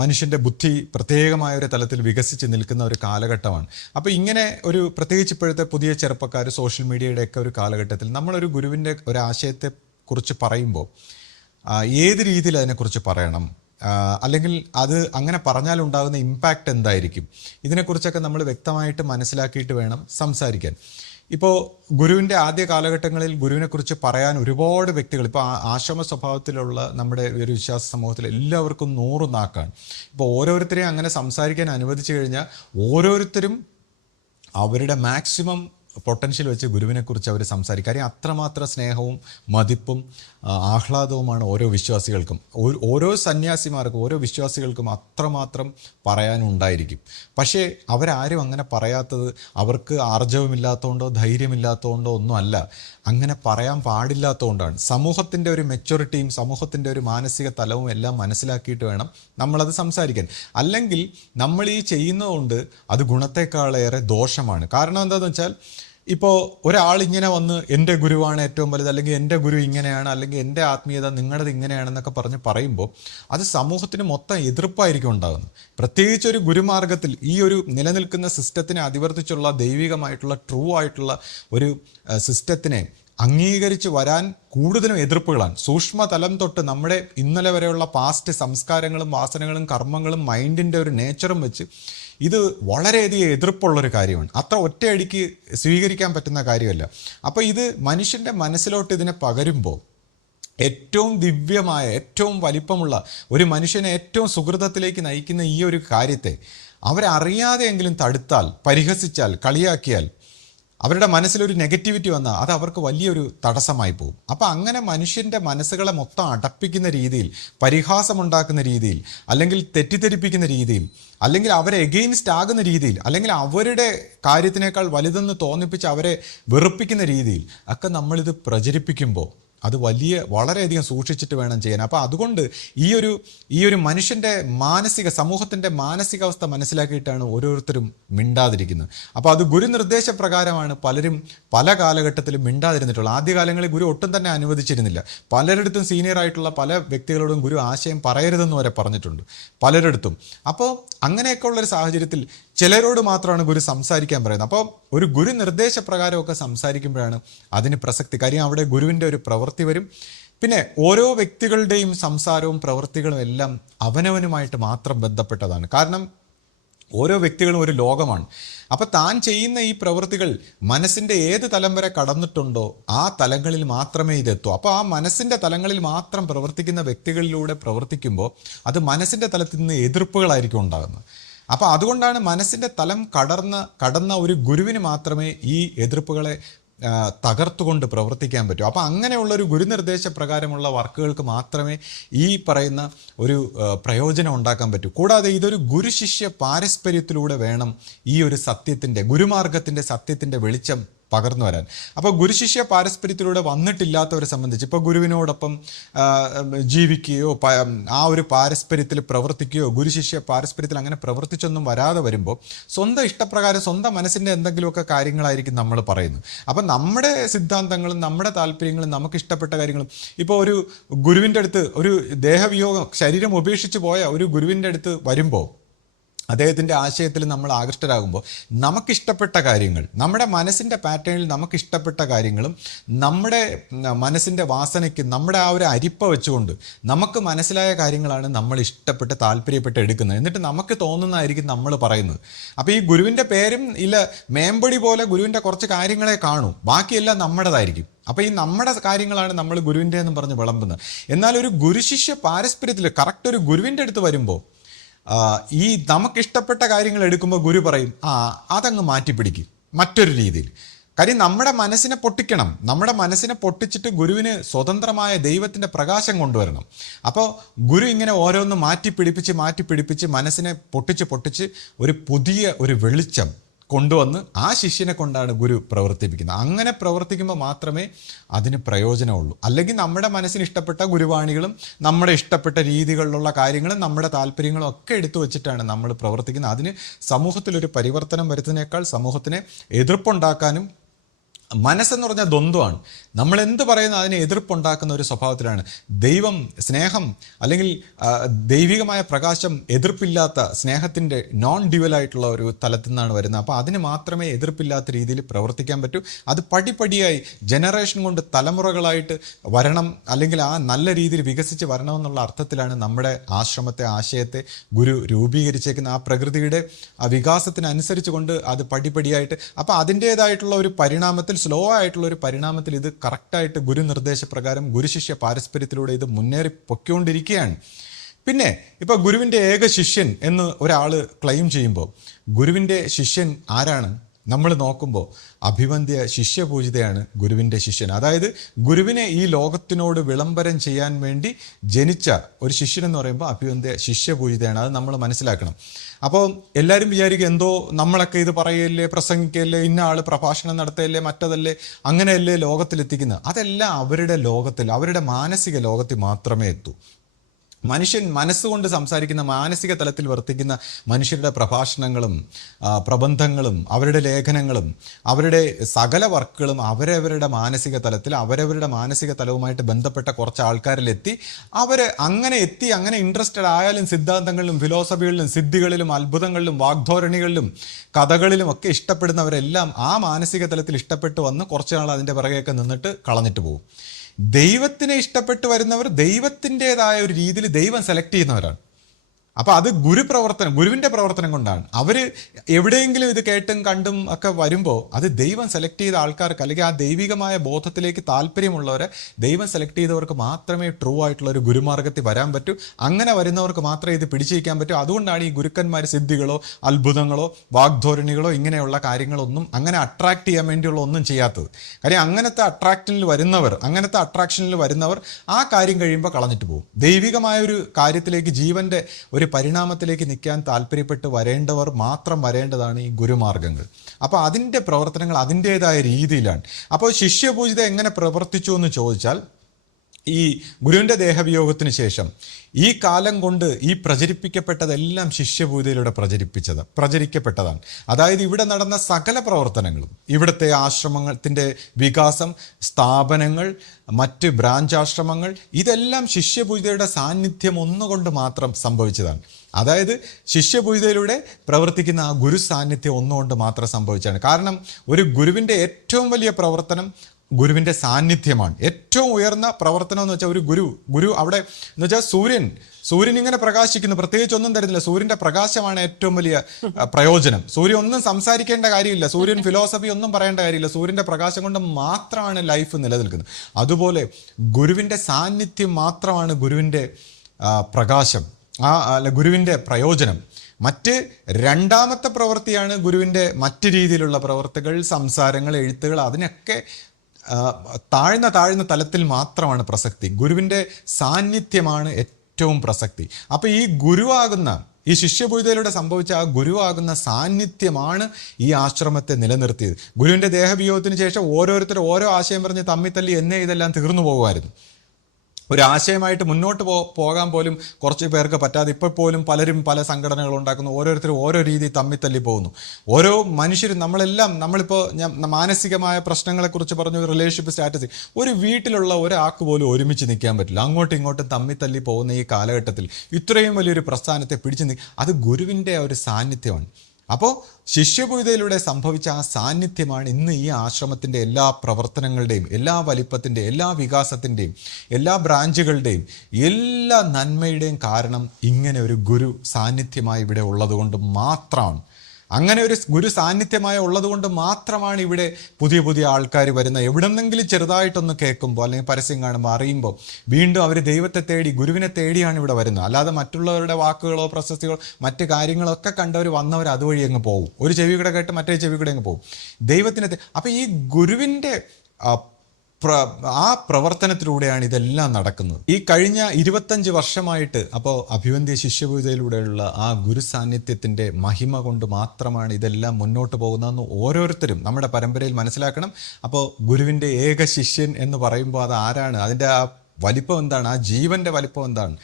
മനുഷ്യൻ്റെ ബുദ്ധി പ്രത്യേകമായ ഒരു തലത്തിൽ വികസിച്ച് നിൽക്കുന്ന ഒരു കാലഘട്ടമാണ്. അപ്പോൾ ഇങ്ങനെ ഒരു പ്രത്യേകിച്ച് ഇപ്പോഴത്തെ പുതിയ ചെറുപ്പക്കാർ സോഷ്യൽ മീഡിയയുടെയൊക്കെ ഒരു കാലഘട്ടത്തിൽ നമ്മളൊരു ഗുരുവിൻ്റെ ഒരു ആശയത്തെ കുറിച്ച് പറയുമ്പോൾ ഏത് രീതിയിൽ അതിനെക്കുറിച്ച് പറയണം, അല്ലെങ്കിൽ അത് അങ്ങനെ പറഞ്ഞാൽ ഉണ്ടാകുന്ന ഇമ്പാക്റ്റ് എന്തായിരിക്കും, ഇതിനെക്കുറിച്ചൊക്കെ നമ്മൾ വ്യക്തമായിട്ട് മനസ്സിലാക്കിയിട്ട് വേണം സംസാരിക്കാൻ. ഇപ്പോൾ ഗുരുവിൻ്റെ ആദ്യ കാലഘട്ടങ്ങളിൽ ഗുരുവിനെക്കുറിച്ച് പറയാൻ ഒരുപാട് വ്യക്തികൾ, ഇപ്പോൾ ആശ്രമ സ്വഭാവത്തിലുള്ള നമ്മുടെ ഒരു വിശ്വാസ സമൂഹത്തിൽ എല്ലാവർക്കും 100 നാക്കാണ്. ഇപ്പോൾ ഓരോരുത്തരെയും അങ്ങനെ സംസാരിക്കാൻ അനുവദിച്ചു കഴിഞ്ഞാൽ ഓരോരുത്തരും അവരുടെ മാക്സിമം പൊട്ടൻഷ്യൽ വെച്ച് ഗുരുവിനെക്കുറിച്ച് അവർ സംസാരിക്കും. കാര്യം അത്രമാത്രം സ്നേഹവും മതിപ്പും ആഹ്ലാദവുമാണ് ഓരോ വിശ്വാസികൾക്കും, ഓരോ സന്യാസിമാർക്കും, ഓരോ വിശ്വാസികൾക്കും അത്രമാത്രം പറയാനുണ്ടായിരിക്കും. പക്ഷേ അവരാരും അങ്ങനെ പറയാത്തത് അവർക്ക് ആർജവമില്ലാത്തതുകൊണ്ടോ ധൈര്യമില്ലാത്തതുകൊണ്ടോ ഒന്നും അല്ല, അങ്ങനെ പറയാൻ പാടില്ലാത്തതുകൊണ്ടാണ്. സമൂഹത്തിൻ്റെ ഒരു മെച്യൂരിറ്റിയും സമൂഹത്തിൻ്റെ ഒരു മാനസിക തലവും എല്ലാം മനസ്സിലാക്കിയിട്ട് വേണം നമ്മളത് സംസാരിക്കാൻ. അല്ലെങ്കിൽ നമ്മൾ ഈ ചെയ്യുന്നതുകൊണ്ട് അത് ഗുണത്തെക്കാളേറെ ദോഷമാണ്. കാരണം എന്താണെന്ന് വെച്ചാൽ, ഇപ്പോൾ ഒരാളിങ്ങനെ വന്ന് എൻ്റെ ഗുരുവാണ് ഏറ്റവും വലുത്, അല്ലെങ്കിൽ എൻ്റെ ഗുരു ഇങ്ങനെയാണ്, അല്ലെങ്കിൽ എൻ്റെ ആത്മീയത നിങ്ങളത് ഇങ്ങനെയാണെന്നൊക്കെ പറയുമ്പോൾ അത് സമൂഹത്തിന് മൊത്തം എതിർപ്പായിരിക്കും ഉണ്ടാകുന്നത്. പ്രത്യേകിച്ച് ഒരു ഗുരുമാർഗത്തിൽ ഈ ഒരു നിലനിൽക്കുന്ന സിസ്റ്റത്തിനെ അതിവർത്തിച്ചുള്ള ദൈവികമായിട്ടുള്ള ട്രൂ ആയിട്ടുള്ള ഒരു സിസ്റ്റത്തിനെ അംഗീകരിച്ച് വരാൻ കൂടുതലും എതിർപ്പുകളാണ്. സൂക്ഷ്മതലം തൊട്ട് നമ്മുടെ ഇന്നലെ വരെയുള്ള പാസ്റ്റ് സംസ്കാരങ്ങളും വാസനകളും കർമ്മങ്ങളും മൈൻഡിൻ്റെ ഒരു നേച്ചറും വെച്ച് ഇത് വളരെയധികം എതിർപ്പുള്ളൊരു കാര്യമാണ്. അത്ര ഒറ്റയടിക്ക് സ്വീകരിക്കാൻ പറ്റുന്ന കാര്യമല്ല. അപ്പോൾ ഇത് മനുഷ്യൻ്റെ മനസ്സിലോട്ട് ഇതിനെ പകരുമ്പോൾ ഏറ്റവും ദിവ്യമായ, ഏറ്റവും വലിപ്പമുള്ള ഒരു മനുഷ്യനെ ഏറ്റവും സുഹൃതത്തിലേക്ക് നയിക്കുന്ന ഈ ഒരു കാര്യത്തെ അവരറിയാതെയെങ്കിലും തടുത്താൽ, പരിഹസിച്ചാൽ, കളിയാക്കിയാൽ, അവരുടെ മനസ്സിലൊരു നെഗറ്റിവിറ്റി വന്നാൽ അത് അവർക്ക് വലിയൊരു തടസ്സമായി പോകും. അപ്പോൾ അങ്ങനെ മനുഷ്യൻ്റെ മനസ്സുകളെ മൊത്തം അടപ്പിക്കുന്ന രീതിയിൽ, പരിഹാസമുണ്ടാക്കുന്ന രീതിയിൽ, അല്ലെങ്കിൽ തെറ്റിദ്ധരിപ്പിക്കുന്ന രീതിയിൽ, അല്ലെങ്കിൽ അവരെ എഗെയിൻസ്റ്റ് ആകുന്ന രീതിയിൽ, അല്ലെങ്കിൽ അവരുടെ കാര്യത്തിനേക്കാൾ വലുതെന്ന് തോന്നിപ്പിച്ച് അവരെ വെറുപ്പിക്കുന്ന രീതിയിൽ ഒക്കെ നമ്മളിത് പ്രചരിപ്പിക്കുമ്പോൾ അത് വളരെയധികം സൂക്ഷിച്ചിട്ട് വേണം ചെയ്യാൻ. അപ്പോൾ അതുകൊണ്ട് ഈ ഒരു മനുഷ്യൻ്റെ സമൂഹത്തിൻ്റെ മാനസികാവസ്ഥ മനസ്സിലാക്കിയിട്ടാണ് ഓരോരുത്തരും മിണ്ടാതിരിക്കുന്നത്. അപ്പോൾ അത് ഗുരു നിർദ്ദേശപ്രകാരമാണ് പലരും പല കാലഘട്ടത്തിലും മിണ്ടാതിരുന്നിട്ടുള്ളത്. ആദ്യകാലങ്ങളിൽ ഗുരു ഒട്ടും തന്നെ അനുവദിച്ചിരുന്നില്ല. പലരിടത്തും സീനിയറായിട്ടുള്ള പല വ്യക്തികളോടും ഗുരു ആശയം പറയരുതെന്ന് വരെ പറഞ്ഞിട്ടുണ്ട്, പലരിടത്തും. അപ്പോൾ അങ്ങനെയൊക്കെ ഉള്ളൊരു സാഹചര്യത്തിൽ ചിലരോട് മാത്രമാണ് ഗുരു സംസാരിക്കാൻ പറയുന്നത്. അപ്പോൾ ഒരു ഗുരു നിർദ്ദേശപ്രകാരമൊക്കെ സംസാരിക്കുമ്പോഴാണ് അതിന് പ്രസക്തി. കാര്യം അവിടെ ഗുരുവിൻ്റെ ഒരു പ്രവൃത്തി വരും. പിന്നെ ഓരോ വ്യക്തികളുടെയും സംസാരവും പ്രവൃത്തികളും എല്ലാം അവനവനുമായിട്ട് മാത്രം ബന്ധപ്പെട്ടതാണ്. കാരണം ഓരോ വ്യക്തികളും ഒരു ലോകമാണ്. അപ്പോൾ താൻ ചെയ്യുന്ന ഈ പ്രവൃത്തികൾ മനസ്സിൻ്റെ ഏത് തലം വരെ കടന്നിട്ടുണ്ടോ ആ തലങ്ങളിൽ മാത്രമേ ഇതെത്തൂ. അപ്പോൾ ആ മനസ്സിൻ്റെ തലങ്ങളിൽ മാത്രം പ്രവർത്തിക്കുന്ന വ്യക്തികളിലൂടെ പ്രവർത്തിക്കുമ്പോൾ അത് മനസ്സിൻ്റെ തലത്തിൽ നിന്ന് എതിർപ്പുകളായിരിക്കും ഉണ്ടാകുന്നത്. അപ്പോൾ അതുകൊണ്ടാണ് മനസ്സിൻ്റെ തലം കടന്ന ഒരു ഗുരുവിന് മാത്രമേ ഈ എതിർപ്പുകളെ തകർത്തുകൊണ്ട് പ്രവർത്തിക്കാൻ പറ്റൂ. അപ്പോൾ അങ്ങനെയുള്ളൊരു ഗുരുനിർദ്ദേശ പ്രകാരമുള്ള വർക്കുകൾക്ക് മാത്രമേ ഈ പറയുന്ന ഒരു പ്രയോജനം ഉണ്ടാക്കാൻ പറ്റൂ. കൂടാതെ ഇതൊരു ഗുരുശിഷ്യ പാരസ്പര്യത്തിലൂടെ വേണം ഈ ഒരു ഗുരുമാർഗത്തിൻ്റെ സത്യത്തിൻ്റെ വെളിച്ചം പകർന്നു വരാൻ. അപ്പോൾ ഗുരുശിഷ്യ പാരസ്പര്യത്തിലൂടെ വന്നിട്ടില്ലാത്തവരെ സംബന്ധിച്ച് ഇപ്പോൾ ഗുരുവിനോടൊപ്പം ജീവിക്കുകയോ ആ ഒരു പാരസ്പര്യത്തിൽ പ്രവർത്തിക്കുകയോ ഗുരുശിഷ്യ പാരസ്പര്യത്തിൽ അങ്ങനെ പ്രവർത്തിച്ചൊന്നും വരാതെ വരുമ്പോൾ സ്വന്തം ഇഷ്ടപ്രകാരം സ്വന്തം മനസ്സിൻ്റെ എന്തെങ്കിലുമൊക്കെ കാര്യങ്ങളായിരിക്കും നമ്മൾ പറയുന്നത്. അപ്പം നമ്മുടെ സിദ്ധാന്തങ്ങളും നമ്മുടെ താല്പര്യങ്ങളും നമുക്ക് ഇഷ്ടപ്പെട്ട കാര്യങ്ങളും ഇപ്പോൾ ഒരു ഗുരുവിൻ്റെ അടുത്ത് ഒരു ദേഹവിയോഗം, ശരീരം ഉപേക്ഷിച്ച് പോയ ഒരു ഗുരുവിൻ്റെ അടുത്ത് വരുമ്പോൾ അദ്ദേഹത്തിൻ്റെ ആശയത്തിൽ നമ്മൾ ആകൃഷ്ടരാകുമ്പോൾ നമുക്കിഷ്ടപ്പെട്ട കാര്യങ്ങൾ, നമ്മുടെ മനസ്സിൻ്റെ പാറ്റേണിൽ നമുക്കിഷ്ടപ്പെട്ട കാര്യങ്ങളും നമ്മുടെ മനസ്സിൻ്റെ വാസനയ്ക്ക് നമ്മുടെ ആ ഒരു അരിപ്പ വെച്ചുകൊണ്ട് നമുക്ക് മനസ്സിലായ കാര്യങ്ങളാണ് നമ്മൾ ഇഷ്ടപ്പെട്ട് താല്പര്യപ്പെട്ട് എടുക്കുന്നത്. എന്നിട്ട് നമുക്ക് തോന്നുന്നതായിരിക്കും നമ്മൾ പറയുന്നത്. അപ്പോൾ ഈ ഗുരുവിൻ്റെ പേരും ഇല്ല, മേമ്പൊടി പോലെ ഗുരുവിൻ്റെ കുറച്ച് കാര്യങ്ങളെ കാണൂ, ബാക്കിയെല്ലാം നമ്മുടേതായിരിക്കും. അപ്പോൾ ഈ നമ്മുടെ കാര്യങ്ങളാണ് നമ്മൾ ഗുരുവിൻ്റെ എന്നും പറഞ്ഞ് വിളമ്പുന്നത്. എന്നാൽ ഒരു ഗുരുശിഷ്യ പാരസ്പര്യത്തിൽ കറക്റ്റ് ഒരു ഗുരുവിൻ്റെ അടുത്ത് വരുമ്പോൾ ഈ നമുക്കിഷ്ടപ്പെട്ട കാര്യങ്ങൾ എടുക്കുമ്പോൾ ഗുരു പറയും അതങ്ങ് മാറ്റിപ്പിടിക്കും മറ്റൊരു രീതിയിൽ. കാര്യം നമ്മുടെ മനസ്സിനെ പൊട്ടിക്കണം. നമ്മുടെ മനസ്സിനെ പൊട്ടിച്ചിട്ട് ഗുരുവിന് സ്വതന്ത്രമായ ദൈവത്തിൻ്റെ പ്രകാശം കൊണ്ടുവരണം. അപ്പോൾ ഗുരു ഇങ്ങനെ ഓരോന്ന് മാറ്റിപ്പിടിപ്പിച്ച് മനസ്സിനെ പൊട്ടിച്ച് ഒരു പുതിയ ഒരു വെളിച്ചം കൊണ്ടുവന്ന് ആ ശിഷ്യനെ കൊണ്ടാണ് ഗുരു പ്രവർത്തിപ്പിക്കുന്നത്. അങ്ങനെ പ്രവർത്തിക്കുമ്പോൾ മാത്രമേ അതിന് പ്രയോജനമുള്ളൂ. അല്ലെങ്കിൽ നമ്മുടെ മനസ്സിന് ഇഷ്ടപ്പെട്ട ഗുരുവാണികളും നമ്മുടെ ഇഷ്ടപ്പെട്ട രീതികളിലുള്ള കാര്യങ്ങളും നമ്മുടെ താല്പര്യങ്ങളും ഒക്കെ എടുത്തു വച്ചിട്ടാണ് നമ്മൾ പ്രവർത്തിക്കുന്നത്. അതിന് സമൂഹത്തിലൊരു പരിവർത്തനം വരുത്തുന്നതിനേക്കാൾ സമൂഹത്തിനെ എതിർപ്പുണ്ടാക്കാനും, മനസ്സെന്ന് പറഞ്ഞാൽ ദ്വന്ദ്വമാണ്. നമ്മൾ എന്ത് പറയുന്ന അതിനെ എതിർപ്പുണ്ടാക്കുന്ന ഒരു സ്വഭാവത്തിലാണ്. ദൈവം, സ്നേഹം അല്ലെങ്കിൽ ദൈവികമായ പ്രകാശം എതിർപ്പില്ലാത്ത സ്നേഹത്തിൻ്റെ നോൺ ഡ്യുവലായിട്ടുള്ള ഒരു തലത്തിൽ നിന്നാണ് വരുന്നത്. അപ്പോൾ അതിന് മാത്രമേ എതിർപ്പില്ലാത്ത രീതിയിൽ പ്രവർത്തിക്കാൻ പറ്റൂ. അത് പടിപടിയായി ജനറേഷൻ കൊണ്ട് തലമുറകളായിട്ട് വരണം, അല്ലെങ്കിൽ ആ നല്ല രീതിയിൽ വികസിച്ച് വരണമെന്നുള്ള അർത്ഥത്തിലാണ് നമ്മുടെ ആശ്രമത്തെ, ആശയത്തെ ഗുരു രൂപീകരിച്ചേക്കുന്ന. ആ പ്രകൃതിയുടെ ആ വികാസത്തിനനുസരിച്ച് കൊണ്ട് അത് പടിപടിയായിട്ട്, അപ്പോൾ അതിൻ്റേതായിട്ടുള്ള ഒരു പരിണാമത്തിൽ, സ്ലോ ആയിട്ടുള്ള ഒരു പരിണാമത്തിൽ ഇത് കറക്റ്റായിട്ട് ഗുരു നിർദ്ദേശപ്രകാരം ഗുരുശിഷ്യ പാരസ്പര്യത്തിലൂടെ ഇത് മുന്നേറി പൊയ്ക്കൊണ്ടിരിക്കുകയാണ്. പിന്നെ ഇപ്പോൾ ഗുരുവിൻ്റെ ഏക ശിഷ്യൻ എന്ന് ഒരാൾ ക്ലെയിം ചെയ്യുമ്പോൾ ഗുരുവിൻ്റെ ശിഷ്യൻ ആരാണ്? നമ്മൾ നോക്കുമ്പോൾ അഭിവന്ദ്യ ശിഷ്യപൂജിതയാണ് ഗുരുവിൻ്റെ ശിഷ്യൻ. അതായത് ഗുരുവിനെ ഈ ലോകത്തിനോട് വിളംബരം ചെയ്യാൻ വേണ്ടി ജനിച്ച ഒരു ശിഷ്യൻ എന്ന് പറയുമ്പോൾ അഭിവന്ദ്യ ശിഷ്യപൂജിതയാണ്. അത് നമ്മൾ മനസ്സിലാക്കണം. അപ്പോൾ എല്ലാവരും വിചാരിക്കും എന്തോ നമ്മളൊക്കെ ഇത് പറയല്ലേ, പ്രസംഗിക്കല്ലേ, ഇന്ന ആൾ പ്രഭാഷണം നടത്തല്ലേ, മറ്റതല്ലേ, അങ്ങനെയല്ലേ ലോകത്തിലെത്തിക്കുന്നത്. അതെല്ലാം അവരുടെ ലോകത്തിൽ, അവരുടെ മാനസിക ലോകത്തിൽ മാത്രമേ എത്തൂ. മനുഷ്യൻ മനസ്സുകൊണ്ട് സംസാരിക്കുന്ന, മാനസിക തലത്തിൽ വർത്തിക്കുന്ന മനുഷ്യരുടെ പ്രഭാഷണങ്ങളും പ്രബന്ധങ്ങളും അവരുടെ ലേഖനങ്ങളും അവരുടെ സകല വർക്കുകളും അവരവരുടെ മാനസിക തലത്തിൽ, അവരവരുടെ മാനസിക തലവുമായിട്ട് ബന്ധപ്പെട്ട കുറച്ച് ആൾക്കാരിലെത്തി അങ്ങനെ ഇൻട്രസ്റ്റഡ് ആയാലും സിദ്ധാന്തങ്ങളിലും ഫിലോസഫികളിലും സിദ്ധികളിലും അത്ഭുതങ്ങളിലും വാഗ്ധോരണികളിലും കഥകളിലും ഒക്കെ ഇഷ്ടപ്പെടുന്നവരെല്ലാം ആ മാനസിക തലത്തിൽ ഇഷ്ടപ്പെട്ട് വന്ന് കുറച്ച് നാൾ അതിൻ്റെ പിറകെയൊക്കെ നിന്നിട്ട് കളഞ്ഞിട്ട് പോകും. ദൈവത്തിനെ ഇഷ്ടപ്പെട്ട് വരുന്നവർ ദൈവത്തിൻ്റെതായ ഒരു രീതിയിൽ ദൈവം സെലക്ട് ചെയ്യുന്നവരാണ്. അപ്പോൾ അത് ഗുരുവിൻ്റെ പ്രവർത്തനം കൊണ്ടാണ്. അവർ എവിടെയെങ്കിലും ഇത് കേട്ടും കണ്ടും ഒക്കെ വരുമ്പോൾ അത് ദൈവം സെലക്ട് ചെയ്ത ആൾക്കാർക്ക്, അല്ലെങ്കിൽ ആ ദൈവികമായ ബോധത്തിലേക്ക് താല്പര്യമുള്ളവരെ ദൈവം സെലക്ട് ചെയ്തവർക്ക് മാത്രമേ ട്രൂ ആയിട്ടുള്ള ഒരു ഗുരുമാർഗത്തിൽ വരാൻ പറ്റൂ. അങ്ങനെ വരുന്നവർക്ക് മാത്രമേ ഇത് പിടിച്ചിരിക്കാൻ പറ്റൂ. അതുകൊണ്ടാണ് ഈ ഗുരുക്കന്മാർ സിദ്ധികളോ അത്ഭുതങ്ങളോ വാഗ്ധോരണികളോ ഇങ്ങനെയുള്ള കാര്യങ്ങളൊന്നും അങ്ങനെ അട്രാക്ട് ചെയ്യാൻ വേണ്ടിയുള്ള ഒന്നും ചെയ്യാത്തത്. കാര്യം അങ്ങനത്തെ അട്രാക്ഷനിൽ വരുന്നവർ ആ കാര്യം കഴിയുമ്പോൾ കളഞ്ഞിട്ട് പോകും. ദൈവികമായ ഒരു കാര്യത്തിലേക്ക്, ജീവൻ്റെ ഒരു പരിണാമത്തിലേക്ക് നിൽക്കാൻ താല്പര്യപ്പെട്ട് വരേണ്ടവർ മാത്രം വരേണ്ടതാണ് ഈ ഗുരുമാർഗങ്ങൾ. അപ്പോൾ അതിൻ്റെ പ്രവർത്തനങ്ങൾ അതിൻ്റേതായ രീതിയിലാണ്. അപ്പോൾ ശിഷ്യപൂജിത എങ്ങനെ പ്രവർത്തിച്ചു എന്ന് ചോദിച്ചാൽ, ഈ ഗുരുവിൻ്റെ ശേഷം ഈ കാലം കൊണ്ട് ഈ പ്രചരിപ്പിക്കപ്പെട്ടതെല്ലാം ശിഷ്യപൂജയിലൂടെ പ്രചരിക്കപ്പെട്ടതാണ്. അതായത് ഇവിടെ നടന്ന സകല പ്രവർത്തനങ്ങളും, ഇവിടുത്തെ ആശ്രമത്തിൻ്റെ വികാസം, സ്ഥാപനങ്ങൾ, മറ്റ് ബ്രാഞ്ച് ആശ്രമങ്ങൾ, ഇതെല്ലാം ശിഷ്യപൂജയുടെ സാന്നിധ്യം ഒന്നുകൊണ്ട് മാത്രം സംഭവിച്ചതാണ്. അതായത് ശിഷ്യപൂജയിലൂടെ പ്രവർത്തിക്കുന്ന ആ ഗുരു സാന്നിധ്യം ഒന്നുകൊണ്ട് മാത്രം സംഭവിച്ചതാണ്. കാരണം ഒരു ഗുരുവിൻ്റെ ഏറ്റവും വലിയ പ്രവർത്തനം ഗുരുവിൻ്റെ സാന്നിധ്യമാണ്. ഏറ്റവും ഉയർന്ന പ്രവർത്തനം എന്ന് വെച്ചാൽ ഒരു ഗുരു അവിടെ എന്ന് വെച്ചാൽ സൂര്യൻ ഇങ്ങനെ പ്രകാശിക്കുന്നു, പ്രത്യേകിച്ച് ഒന്നും തരുന്നില്ല. സൂര്യൻ്റെ പ്രകാശമാണ് ഏറ്റവും വലിയ പ്രയോജനം. സൂര്യൻ ഒന്നും സംസാരിക്കേണ്ട കാര്യമില്ല, സൂര്യൻ ഫിലോസഫി ഒന്നും പറയേണ്ട കാര്യമില്ല. സൂര്യൻ്റെ പ്രകാശം കൊണ്ട് മാത്രമാണ് ലൈഫ് നിലനിൽക്കുന്നത്. അതുപോലെ ഗുരുവിൻ്റെ സാന്നിധ്യം മാത്രമാണ് ഗുരുവിൻ്റെ പ്രകാശം, ഗുരുവിൻ്റെ പ്രയോജനം. മറ്റ് രണ്ടാമത്തെ പ്രവൃത്തിയാണ് ഗുരുവിൻ്റെ മറ്റ് രീതിയിലുള്ള പ്രവർത്തികൾ, സംസാരങ്ങൾ, എഴുത്തുകൾ. അതിനൊക്കെ താഴ്ന്ന തലത്തിൽ മാത്രമാണ് പ്രസക്തി. ഗുരുവിൻ്റെ സാന്നിധ്യമാണ് ഏറ്റവും പ്രസക്തി. അപ്പോൾ ഈ ശിഷ്യപൂജയിലൂടെ സംഭവിച്ച ആ ഗുരുവാകുന്ന സാന്നിധ്യമാണ് ഈ ആശ്രമത്തെ നിലനിർത്തിയത്. ഗുരുവിൻ്റെ ദേഹവിയോഗത്തിന് ശേഷം ഓരോരുത്തർ ഓരോ ആശയം പറഞ്ഞ് തമ്മിത്തല്ലി ഇതെല്ലാം തീർന്നു പോകുമായിരുന്നു. ഒരു ആശയമായിട്ട് മുന്നോട്ട് പോകാൻ പോലും കുറച്ച് പേർക്ക് പറ്റാതെ ഇപ്പോൾ പോലും പലരും പല സംഘടനകൾ ഉണ്ടാക്കുന്നു. ഓരോരുത്തരും ഓരോ രീതി തമ്മിത്തല്ലി പോകുന്നു. ഓരോ മനുഷ്യരും നമ്മളിപ്പോൾ മാനസികമായ പ്രശ്നങ്ങളെക്കുറിച്ച് പറഞ്ഞു, റിലേഷൻഷിപ്പ് സ്റ്റാറ്റസ്. ഒരു വീട്ടിലുള്ള ഒരാൾക്ക് പോലും ഒരുമിച്ച് നിൽക്കാൻ പറ്റില്ല. അങ്ങോട്ടും ഇങ്ങോട്ടും തമ്മിത്തല്ലി പോകുന്ന ഈ കാലഘട്ടത്തിൽ ഇത്രയും വലിയൊരു പ്രസ്ഥാനത്തെ അത് ഗുരുവിൻ്റെ ഒരു സാന്നിധ്യമാണ്. അപ്പോൾ ശിഷ്യപൂജയിലൂടെ സംഭവിച്ച ആ സാന്നിധ്യമാണ് ഇന്ന് ഈ ആശ്രമത്തിൻ്റെ എല്ലാ പ്രവർത്തനങ്ങളുടെയും, എല്ലാ വലിപ്പത്തിൻ്റെയും, എല്ലാ വികാസത്തിൻ്റെയും, എല്ലാ ബ്രാഞ്ചുകളുടെയും, എല്ലാ നന്മയുടെയും കാരണം ഇങ്ങനെ ഒരു ഗുരു സാന്നിധ്യമായി ഇവിടെ ഉള്ളതുകൊണ്ട് മാത്രമാണ്. അങ്ങനെ ഒരു ഗുരു സാന്നിധ്യമായി ഉള്ളതുകൊണ്ട് മാത്രമാണ് ഇവിടെ പുതിയ ആൾക്കാർ വരുന്ന. എവിടെന്നെങ്കിലും ചെറുതായിട്ടൊന്ന് കേൾക്കുമ്പോൾ അല്ലെങ്കിൽ പരസ്യം കാണുമ്പോൾ അറിയുമ്പോൾ വീണ്ടും അവർ ദൈവത്തെ തേടി, ഗുരുവിനെ തേടിയാണ് ഇവിടെ വരുന്നത്. അല്ലാതെ മറ്റുള്ളവരുടെ വാക്കുകളോ പ്രശസ്തികളോ മറ്റ് കാര്യങ്ങളോ ഒക്കെ കണ്ടവർ വന്നവർ അതുവഴി അങ്ങ് പോകും. ഒരു ചെവി കൂടെ കേട്ട് മറ്റേ ചെവി കൂടെ അങ്ങ് പോകും. ദൈവത്തിനെ അപ്പോൾ ഈ ഗുരുവിൻ്റെ ആ പ്രവർത്തനത്തിലൂടെയാണ് ഇതെല്ലാം നടക്കുന്നത്. ഈ കഴിഞ്ഞ 25 വർഷമായിട്ട് അപ്പോൾ അഭിവന്ദ്യ ശിഷ്യപൂജയിലൂടെയുള്ള ആ ഗുരു സാന്നിധ്യത്തിൻ്റെ മഹിമ കൊണ്ട് മാത്രമാണ് ഇതെല്ലാം മുന്നോട്ട് പോകുന്നതെന്ന് ഓരോരുത്തരും നമ്മുടെ പരമ്പരയിൽ മനസ്സിലാക്കണം. അപ്പോൾ ഗുരുവിൻ്റെ ഏക ശിഷ്യൻ എന്ന് പറയുമ്പോൾ അത് ആരാണ്? അതിൻ്റെ ആ വലിപ്പം എന്താണ്? ആ ജീവൻ്റെ വലിപ്പം എന്താണ്?